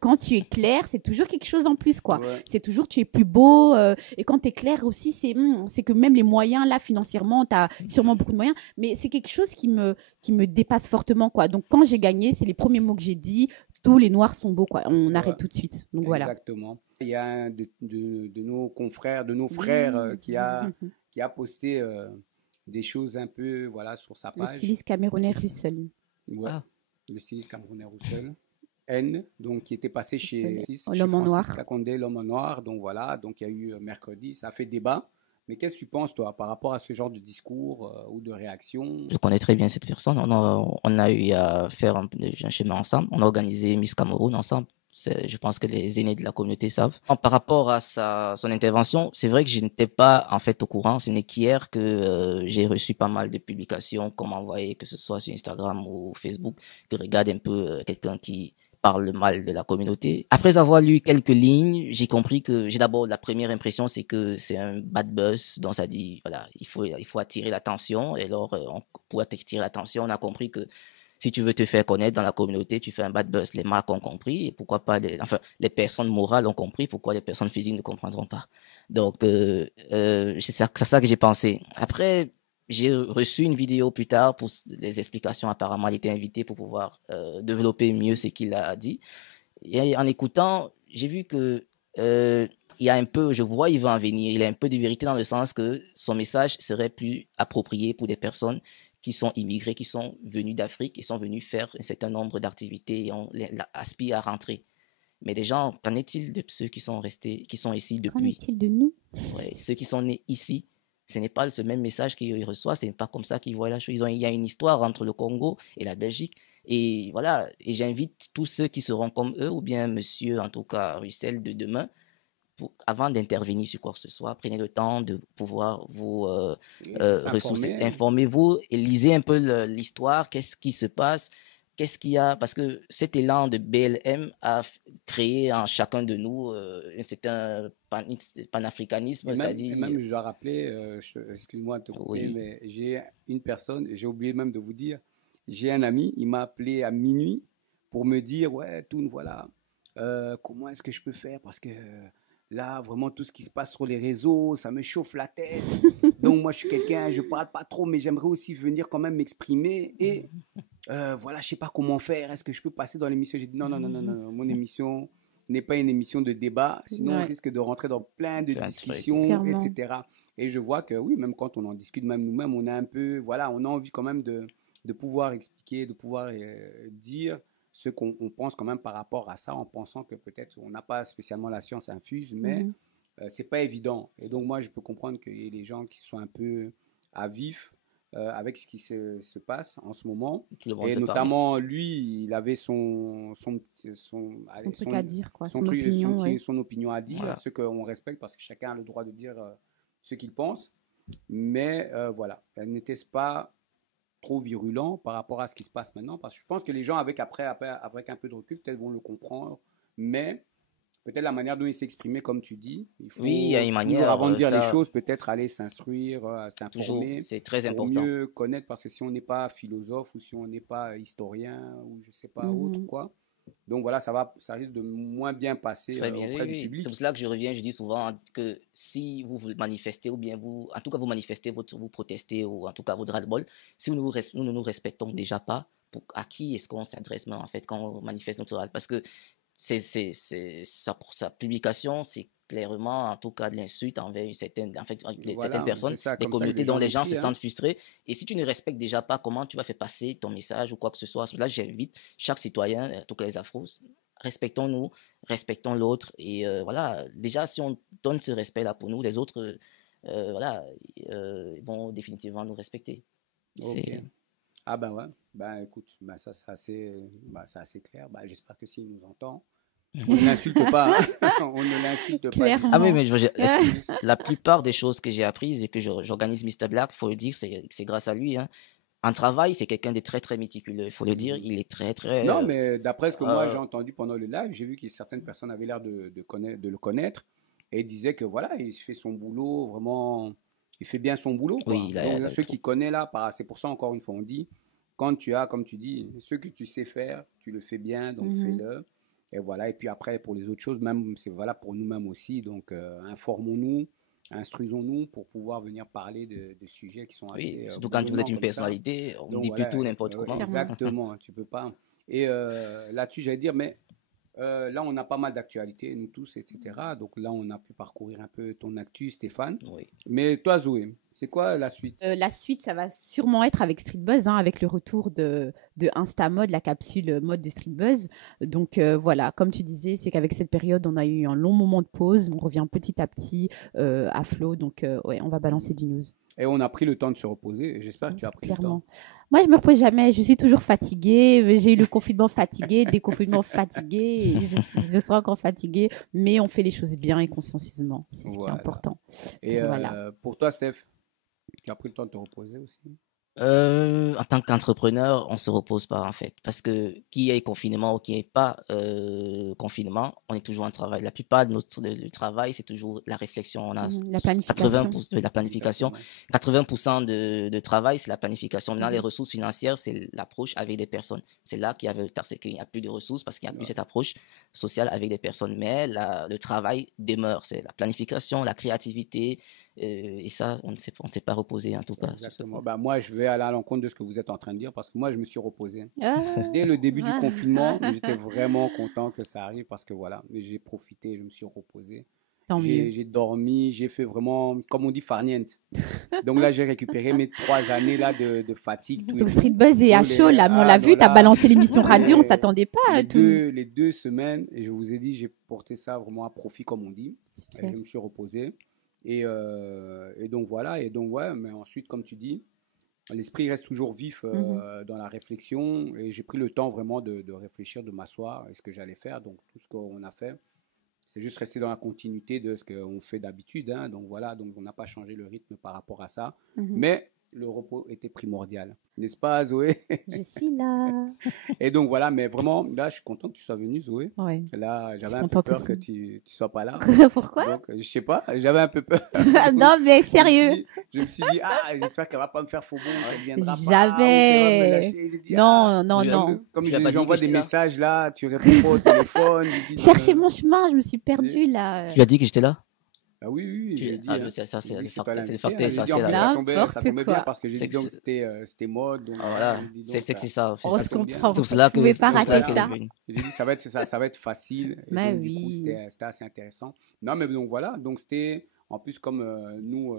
quand tu es clair, c'est toujours quelque chose en plus, quoi. Ouais. C'est toujours, tu es plus beau, et quand tu es clair aussi, c'est que même les moyens, là, financièrement, tu as sûrement beaucoup de moyens, mais c'est quelque chose qui me dépasse fortement, quoi. Donc, quand j'ai gagné, c'est les premiers mots que j'ai dit, tous les noirs sont beaux, quoi. On arrête tout de suite. Donc, voilà. Exactement. Il y a un de nos confrères, de nos frères qui a posté des choses un peu, voilà, sur sa page. Le styliste camerounais Russell. Ouais. Ah. Le styliste camerounais Russell. N, donc qui était passé chez L'homme en noir. Condé, l'homme en noir. Donc voilà, donc il y a eu mercredi, ça a fait débat. Mais qu'est-ce que tu penses, toi, par rapport à ce genre de discours ou de réaction? Je connais très bien cette personne. On a eu à faire un chemin ensemble. On a organisé Miss Cameroun ensemble. Je pense que les aînés de la communauté savent. Par rapport à son intervention, c'est vrai que je n'étais pas en fait au courant. Ce n'est qu'hier que j'ai reçu pas mal de publications qu'on m'a envoyées, que ce soit sur Instagram ou Facebook, que regarde un peu quelqu'un qui parle mal de la communauté. Après avoir lu quelques lignes, j'ai compris que d'abord la première impression, c'est que c'est un bad buzz, donc ça dit voilà, il faut attirer l'attention. Et alors pour attirer l'attention, on a compris que si tu veux te faire connaître dans la communauté, tu fais un bad buzz. Les marques ont compris, et pourquoi pas les personnes morales ont compris, pourquoi les personnes physiques ne comprendront pas. Donc c'est ça que j'ai pensé. Après, j'ai reçu une vidéo plus tard pour les explications. Apparemment, il était invité pour pouvoir développer mieux ce qu'il a dit. Et en écoutant, j'ai vu que il y a un peu, je vois, il va en venir. Il a un peu de vérité dans le sens que son message serait plus approprié pour des personnes qui sont immigrés, qui sont venus d'Afrique et sont venus faire un certain nombre d'activités et aspirent à rentrer. Mais les gens, qu'en est-il de ceux qui sont restés, qui sont ici depuis? Qu'en est-il de nous? Ouais, ceux qui sont nés ici, ce n'est pas ce même message qu'ils reçoivent, ce n'est pas comme ça qu'ils voient la chose. Il y a une histoire entre le Congo et la Belgique. Et voilà, et j'invite tous ceux qui seront comme eux, ou bien monsieur, en tout cas, Russell de demain, avant d'intervenir sur quoi que ce soit, prenez le temps de pouvoir vous ressourcer, informez-vous et lisez un peu l'histoire, qu'est-ce qui se passe, qu'est-ce qu'il y a, parce que cet élan de BLM a créé en chacun de nous un certain panafricanisme. Même, je dois rappeler, excuse-moi de te couper, oui. Mais j'ai une personne, j'ai oublié même de vous dire, j'ai un ami, il m'a appelé à minuit pour me dire, ouais, Toun, voilà, comment est-ce que je peux faire, parce que là, vraiment, tout ce qui se passe sur les réseaux, ça me chauffe la tête. Donc, moi, je suis quelqu'un, je ne parle pas trop, mais j'aimerais aussi venir quand même m'exprimer. Et voilà, je ne sais pas comment faire. Est-ce que je peux passer dans l'émission? J'ai dit non, mon émission n'est pas une émission de débat. Sinon, on risque de rentrer dans plein de discussions, etc. Et je vois que oui, même quand on en discute, même nous-mêmes, on a un peu, voilà, on a envie quand même de pouvoir expliquer, de pouvoir dire ce qu'on pense quand même par rapport à ça, en pensant que peut-être on n'a pas spécialement la science infuse, mais c'est pas évident. Et donc moi, je peux comprendre qu'il y ait des gens qui sont un peu à vif avec ce qui se passe en ce moment. Et notamment, lui, il avait son truc à dire, quoi. Son opinion à dire, voilà. Ce qu'on respecte parce que chacun a le droit de dire ce qu'il pense. Mais voilà, n'était-ce pas trop virulent par rapport à ce qui se passe maintenant, parce que je pense que les gens avec un peu de recul peut-être vont le comprendre, mais peut-être la manière dont il s'exprimait, comme tu dis, il faut, oui, il y a une manière avant de dire les choses, peut-être aller s'instruire, s'informer, c'est très pour important, mieux connaître, parce que si on n'est pas philosophe ou si on n'est pas historien ou je sais pas autre quoi, donc voilà, ça risque de moins bien passer auprès du public. C'est pour cela que je dis souvent que si vous manifestez, ou bien en tout cas vous manifestez, vous protestez, ou en tout cas votre ras-le-bol, si nous ne nous respectons déjà pas, à qui est-ce qu'on s'adresse en fait quand on manifeste notre ras? Parce que sa publication, c'est clairement en tout cas de l'insulte envers certaines personnes, des communautés dont les gens se sentent frustrés. Et si tu ne respectes déjà pas comment tu vas faire passer ton message ou quoi que ce soit, là j'invite chaque citoyen, en tout cas les afros, respectons-nous, respectons l'autre. Et voilà, déjà si on donne ce respect-là pour nous, les autres vont définitivement nous respecter. Okay. Ah ben ouais, ben écoute, ben ça c'est assez clair. Ben, j'espère que s'il nous entend, on ne l'insulte pas. On ne l'insulte pas. Ah oui, mais la plupart des choses que j'ai apprises et que j'organise Mr. Black, il faut le dire, c'est grâce à lui. Hein. En travail, c'est quelqu'un de très très méticuleux. Il faut le dire, il est très très. Non, mais d'après ce que moi j'ai entendu pendant le live, j'ai vu que certaines personnes avaient l'air de le connaître et disaient que voilà, il fait son boulot vraiment. Il fait bien son boulot. Quoi. Oui, donc, ceux qui connaissent là, c'est pour ça encore une fois on dit, quand tu as, comme tu dis, ce que tu sais faire, tu le fais bien, donc fais-le. Et voilà. Et puis après pour les autres choses, même c'est valable pour nous-mêmes aussi. Donc informons-nous, instruisons-nous pour pouvoir venir parler de sujets qui sont assez. Surtout quand vous êtes une personnalité, on ne dit plus tout n'importe comment. Exactement, tu peux pas. Et là-dessus, j'allais dire, mais. Là, on a pas mal d'actualités, nous tous, etc. Donc là, on a pu parcourir un peu ton actu, Stéphane. Oui. Mais toi, Zoé, c'est quoi la suite? La suite, ça va sûrement être avec Street Buzz, avec le retour de Instamode, la capsule mode de Street Buzz. Donc voilà, comme tu disais, c'est qu'avec cette période, on a eu un long moment de pause. On revient petit à petit à flot. Donc ouais, on va balancer du news. Et on a pris le temps de se reposer. J'espère que tu as pris le temps. Moi, je me repose jamais. Je suis toujours fatiguée. J'ai eu le confinement fatigué, déconfinement fatigué. Je serai encore fatiguée. Mais on fait les choses bien et consciencieusement. C'est ce qui est important. Et voilà. Pour toi, Steph, tu as pris le temps de te reposer aussi? En tant qu'entrepreneur, on se repose pas en fait, parce que qui est confinement ou qui est pas confinement, on est toujours en travail. La plupart de notre le travail, c'est toujours la réflexion. On a La 80 planification. de la planification, Exactement. 80% de travail, c'est la planification. Maintenant, les Mhm. ressources financières, c'est l'approche avec des personnes. C'est là qu'il y avait le tard, c'est qu'il n'y a plus de ressources parce qu'il n'y a plus Ouais. cette approche sociale avec des personnes. Mais le travail demeure. C'est la planification, la créativité, et ça, on ne s'est pas reposé en tout cas sur ce Exactement. point. Bah, moi, je vais aller à l'encontre de ce que vous êtes en train de dire parce que moi, je me suis reposé. Ah, Dès le début du ah, confinement, j'étais vraiment content que ça arrive parce que voilà, j'ai profité, je me suis reposé. tant mieux. J'ai dormi, j'ai fait vraiment, comme on dit, farniente. Donc là, j'ai récupéré mes 3 années là de fatigue, tout et Donc tout. Street Buzz est à Donc chaud là, mais on l'a vu, donc t'as là, balancé l'émission radio, on les, s'attendait pas à tout. les 2 semaines, et je vous ai dit, j'ai porté ça vraiment à profit, comme on dit. Et Super. je me suis reposé. Et donc voilà, et donc ouais, mais ensuite, comme tu dis, l'esprit reste toujours vif Mhm. dans la réflexion. Et j'ai pris le temps vraiment de réfléchir, de m'asseoir et ce que j'allais faire. Donc tout ce qu'on a fait, c'est juste rester dans la continuité de ce qu'on fait d'habitude, hein. Donc voilà, donc on n'a pas changé le rythme par rapport à ça. Mhm. Mais le repos était primordial. N'est-ce pas, Zoé? Je suis là. Et donc voilà, mais vraiment, là, je suis content que tu sois venue, Zoé. Ouais, Là, je j'avais suis un peu contente peur que aussi. tu sois pas là. Pourquoi? Donc, je sais pas, j'avais un peu peur. Donc, Non, mais sérieux. je me suis dit, ah, j'espère qu'elle va pas me faire faux bon, qu'elle viendra pas, ou qu'elle va me Jamais. lâcher. J'ai dit, ah, Non, non, Tu, non. comme tu as pas dit que j'envoie des j'étais là? messages là, tu réponds pas au téléphone. J'ai dit, non, Cherchez mon chemin, je me suis perdue là. Tu as dit que j'étais là? ah oui, oui, oui, j'ai dit, Ah, hein. c'est ça, J'ai dit c'est que c'est toi le l'invité, facteur hein. J'ai dit, en essentiel. plus, Alors. ça N'importe tombait bien quoi. parce que j'ai C'est dit que donc c'était mode, donc ah, voilà, voilà, j'ai dit donc c'est que ça, c'est ça. On ça se tombe bien. comprend. C'est pour Vous cela que pouvez c'est pas pour cela rater qu'elle est ça. venue. J'ai dit ça va être facile et Mais donc du coup oui. c'était assez intéressant. Non mais donc voilà, donc c'était en plus comme nous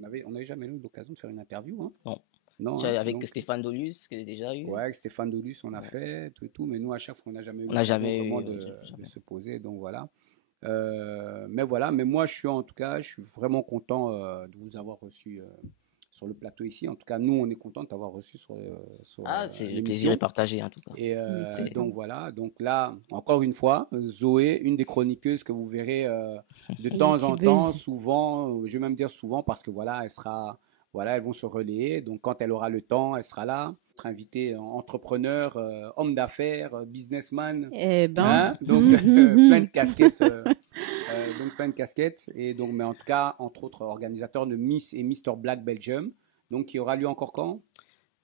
on avait jamais eu l'occasion de faire une interview, hein. Non, Non, tu hein. as avec Donc Stéphane Dolus que j'ai déjà eu. ouais, avec Stéphane Dolus on a Ouais. fait tout et tout, mais nous à chaque fois on n'a jamais eu On n'a l'occasion jamais vraiment eu, oui, de jamais. se poser, donc voilà. Mais voilà, mais moi je suis en tout cas, je suis vraiment content de vous avoir reçu sur le plateau ici. En tout cas, nous on est content de t'avoir reçu sur Ah, c'est le plaisir est l'émission. partagé en tout cas. Et On est C'est content. donc voilà, donc là, encore une fois, Zoé, une des chroniqueuses que vous verrez de Et temps en temps, youtubeuse. souvent, je vais même dire souvent parce que voilà, elle sera, voilà, elles vont se relayer. Donc quand elle aura le temps, elle sera là. Notre invité entrepreneur, homme d'affaires, businessman, Eh ben. hein, donc plein de casquettes, donc plein de casquettes. Et donc, mais en tout cas, entre autres, organisateur de Miss et Mister Black Belgium, donc qui aura lieu encore quand?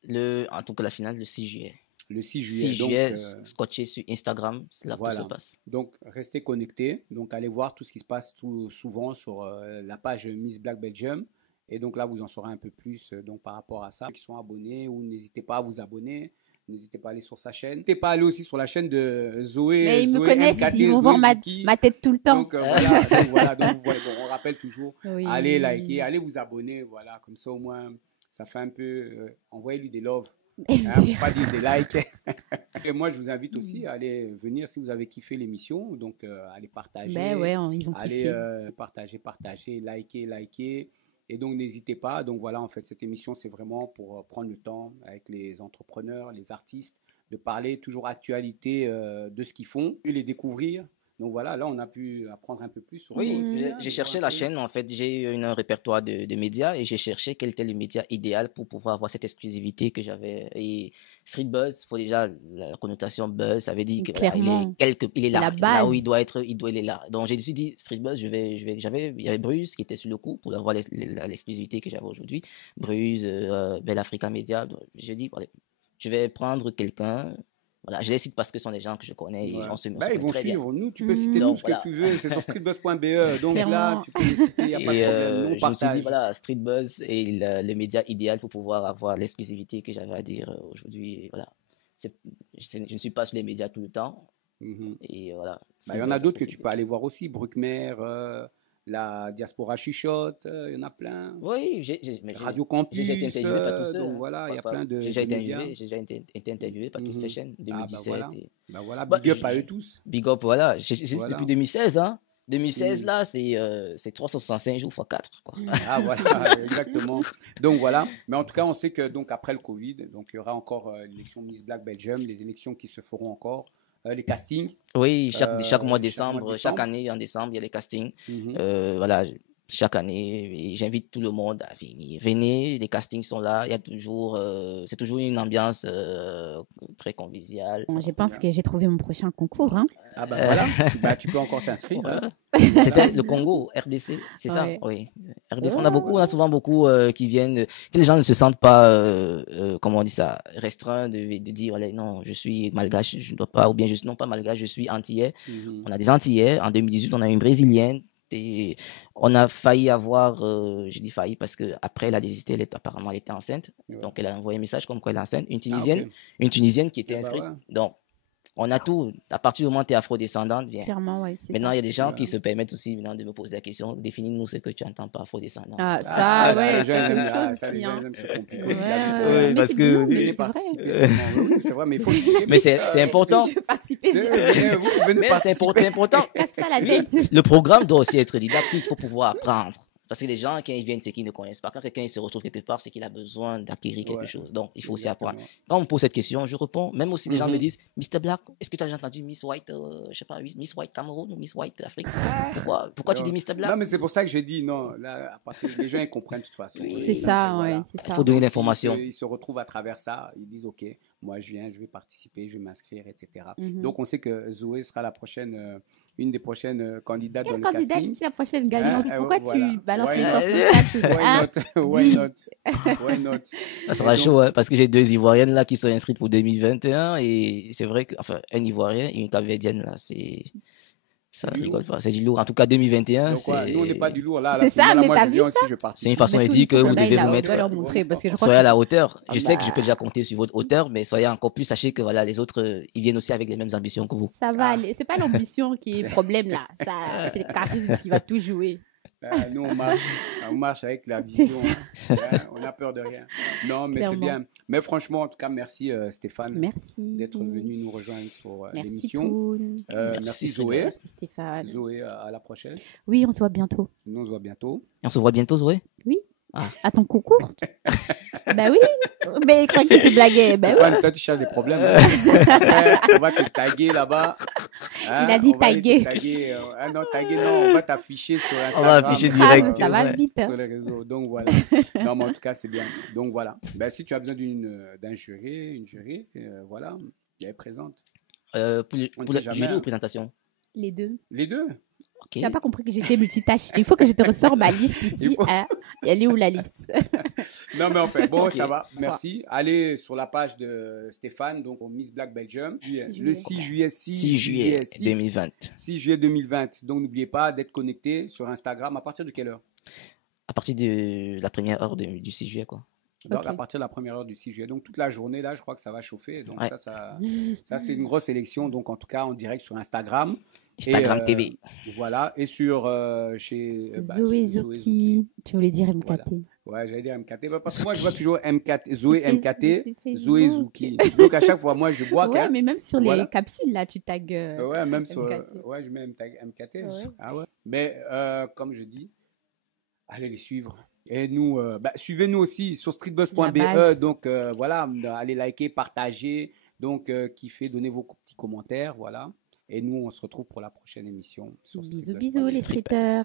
en tout cas la finale le 6 juillet. Le 6 6 juillet. Donc juillet, scotché sur Instagram, c'est là que tout se voilà. passe. Donc, restez connectés. Donc, allez voir tout ce qui se passe tout souvent sur la page Miss Black Belgium. Et donc là, vous en saurez un peu plus donc, par rapport à ça. Qui sont abonnés ou n'hésitez pas à vous abonner. N'hésitez pas à aller sur sa chaîne. N'hésitez pas à aller aussi sur la chaîne de Mais Zoé, ils me Zoé connaissent, MKT, ils vont Zoé voir Zuki. ma tête tout le temps. Donc voilà, donc voilà, bon, on rappelle toujours, Oui. allez liker, allez vous abonner, voilà, comme ça au moins, ça fait un peu, envoyez-lui des loves, hein, faut pas dire des likes. Et moi, je vous invite aussi à aller venir si vous avez kiffé l'émission, donc allez partager, Ben ouais, ils ont allez kiffé. partager, liker. Et donc, n'hésitez pas. Donc, voilà, en fait, cette émission, c'est vraiment pour prendre le temps avec les entrepreneurs, les artistes, de parler toujours actualité de ce qu'ils font et les découvrir. Donc, voilà, là, on a pu apprendre un peu plus sur eux Oui, aussi, hein, j'ai de cherché voir la un peu. chaîne, en fait, j'ai eu un répertoire de médias et j'ai cherché quel était le média idéal pour pouvoir avoir cette exclusivité que j'avais. Et Street Buzz, faut déjà la connotation buzz, ça veut dire que voilà, Clairement. il est C'est la là où il base. doit être, il est là. Donc j'ai dit Street Buzz, il y avait Bruce qui était sur le coup pour avoir l'exclusivité que j'avais aujourd'hui. Bruce, Bell Africa Media. Donc, j'ai dit, voilà, je vais prendre quelqu'un. Voilà, je les cite parce que ce sont des gens que je connais et Ouais. on se Bah, ils connaît vont très bien. suivre. Nous, tu peux citer tout Donc ce que voilà. tu veux. C'est sur streetbuzz.be. Donc là, Clairement. tu peux les citer, il n'y a pas de Et problème. Nous, on je me suis dit, partage. voilà, Street Buzz est le média idéal pour pouvoir avoir l'exclusivité que j'avais à dire aujourd'hui. Et voilà. Je ne suis pas sur les médias tout le temps. Mhm. Et voilà. Bah, Street il y en a Buzz, d'autres que c'est tu peux aller voir aussi. Bruckner, la Diaspora Chuchote, il y en a plein. oui, mais Radio j'ai déjà été Campus, interviewé par tous ceux. donc hein. voilà, il y a plein J'ai déjà de été médias. interviewé, été interviewé par toutes ces Mhm. chaînes, Ah, bah 2017. voilà. Et... Bah voilà, Bah, big up à eux tous. Big up, voilà. J'existe Voilà. depuis 2016, hein. 2016, Mm. là, c'est 365 jours x 4, quoi. Ah voilà, exactement. Donc voilà. Mais en tout cas, on sait que donc après le Covid, donc il y aura encore l'élection Miss Black Belgium, les élections qui se feront encore, les castings. Oui, chaque mois de Chaque mois de décembre, chaque décembre. année en décembre, il y a les castings. Mhm. Voilà, chaque année et j'invite tout le monde à venir. Venez, les castings sont là, il y a toujours, c'est toujours une ambiance très conviviale. Bon, je pense que j'ai trouvé mon prochain concours. Hein. Ah bah voilà, bah, tu peux encore t'inscrire. Voilà. Hein. C'était le Congo, RDC, c'est ça? Ouais. Oui. RDC, on a souvent beaucoup qui viennent, que les gens ne se sentent pas, comment on dit ça, restreints de dire, allez, non, je suis malgache, je ne dois pas, ou bien non pas malgache, je suis antillais. On a des antillais. En 2018, on a une brésilienne. Et on a failli avoir, j'ai dit failli parce que après elle a désisté, apparemment elle était enceinte, donc elle a envoyé un message comme quoi elle est enceinte, une Tunisienne qui était inscrite. Ouais. Donc on a tout. À partir du moment où tu es afrodescendante, viens. Clairement, ouais. Maintenant, il y a des gens qui se permettent aussi maintenant de me poser la question, définis-nous ce que tu entends par afrodescendant. Ah, ça, ouais, les gens, c'est ils une aiment bien, chose ça, aussi. les gens, Hein. ils aiment se compliquer Ouais, aussi la vie. ouais, mais parce c'est que- bien, mais Venez c'est vrai. participer seulement. Oui, c'est vrai, mais il faut expliquer. Mais c'est important. Si tu veux participer, viens. Vous venez Mais c'est participer. important. Casse pas la tête. Le programme doit aussi être didactique, il faut pouvoir apprendre. Parce que les gens, quand ils viennent, c'est qu'ils ne connaissent pas. Quand quelqu'un se retrouve quelque part, c'est qu'il a besoin d'acquérir quelque Ouais. chose. Donc, il faut aussi Exactement. apprendre. Quand on me pose cette question, je réponds. Même aussi, les gens Mhm. me disent, Mr. Black, est-ce que tu as déjà entendu Miss White, je sais pas, Miss White Cameroun ou Miss White Afrique? Pourquoi tu dis Mr. Black? Non, mais c'est pour ça que j'ai dit non. Là, à partir les gens, ils comprennent de toute façon. C'est ça, Voilà. ouais, c'est Il ça. faut donner Donc, l'information. Ils se retrouvent à travers ça. Ils disent, OK, moi, je viens, je vais participer, je vais m'inscrire, etc. Mhm. Donc, on sait que Zoé sera la prochaine, une des prochaines candidates dans Quel le candidat, je casting. suis la prochaine gagnante. Hein, Pourquoi voilà. tu balances Why les not? choses comme ça Why hein? not? Why Dis. not? Why not? Ça sera Et donc- chaud, hein, parce que j'ai 2 Ivoiriennes là qui sont inscrites pour 2021 et c'est vrai que, enfin, un Ivoirien et une Capverdienne là, ça Du rigole lourd. pas, c'est du lourd. En tout cas, 2021, Donc, ouais, nous, on n'est pas du lourd. Là, C'est à ce moment-là, ça, mais moi, t'as je vu viens ça aussi, je c'est participe. une façon Mais de tout dire le que monde, vous là, devez il vous a- mettre, on doit leur montrer parce que je crois soyez à que- la hauteur. Je Ah sais que je bah. peux déjà compter sur votre hauteur, mais soyez encore plus, sachez que voilà, les autres, ils viennent aussi avec les mêmes ambitions que vous. Ça va Ah. aller. C'est pas l'ambition qui est problème là. Ça, c'est le charisme qui va tout jouer. Nous, on marche avec la C'est vision. Hein, on n'a peur de rien. Non, mais c'est Clairement. bien. Mais franchement, en tout cas, merci Stéphane Merci. d'être venu nous rejoindre sur Merci l'émission. Toon. Merci Sylvain. Zoé. Merci Stéphane. Zoé, à la prochaine. Oui, on se voit bientôt. Nous, on se voit bientôt. Et on se voit bientôt, Zoé. À ton concours Bah oui. Mais quand tu te blaguais, bah oui. Stéphane, toi, tu cherches des problèmes. Hein. On va te taguer là-bas. Hein, Il a dit on va aller te taguer. taguer. Non, taguer, non. On va t'afficher sur Instagram. On va afficher Ah, direct. ça va ouais. vite. Sur Hein. les réseaux. Donc voilà. Non, mais en tout cas, c'est bien. Donc voilà. Ben, si tu as besoin d'un jury, une jury, voilà, elle est présente. Pour On ne pour sait la jamais, jury hein. ou présentation? Les deux. Les deux. Ok. Tu n'as pas compris que j'étais multitâche. Il faut que je te ressors ma liste ici. Il faut- Hein. Elle est où la liste Non, mais enfin, bon, Ok. ça va. Merci. Allez sur la page de Stéphane, donc au Miss Black Belgium. Le 6 juillet. 6 juillet 2020. 6 juillet 2020. Donc, n'oubliez pas d'être connecté sur Instagram. À partir de quelle heure? À partir de la première heure du 6 juillet, quoi. Donc, Ok. à partir de la première heure du 6 juillet. Donc, toute la journée, là, je crois que ça va chauffer. Donc, Ouais. ça c'est une grosse élection. Donc, en tout cas, en direct sur Instagram. Instagram Et, TV. Voilà. Et sur chez Zoé Zoki. Tu voulais dire MKT. Voilà. Ouais, j'allais dire MKT. Bah, parce que moi, je vois toujours MKT, Zoé C'est MKT, Facebook. Zoé Zouki. Donc, à chaque fois, moi, je bois. Ouais, mais même sur les Voilà. capsules, là, tu tags. Ouais, même sur. MKT. Ouais, je mets MKT. Ouais. Ah ouais. Mais comme je dis, allez les suivre. Et nous, suivez-nous aussi sur La streetbuzz.be. base. Donc voilà, allez liker, partager. Donc kiffez, donnez vos petits commentaires. Voilà. Et nous, on se retrouve pour la prochaine émission sur Bisous, Streetbuzz. bisous, les Streetbuzz. streeters.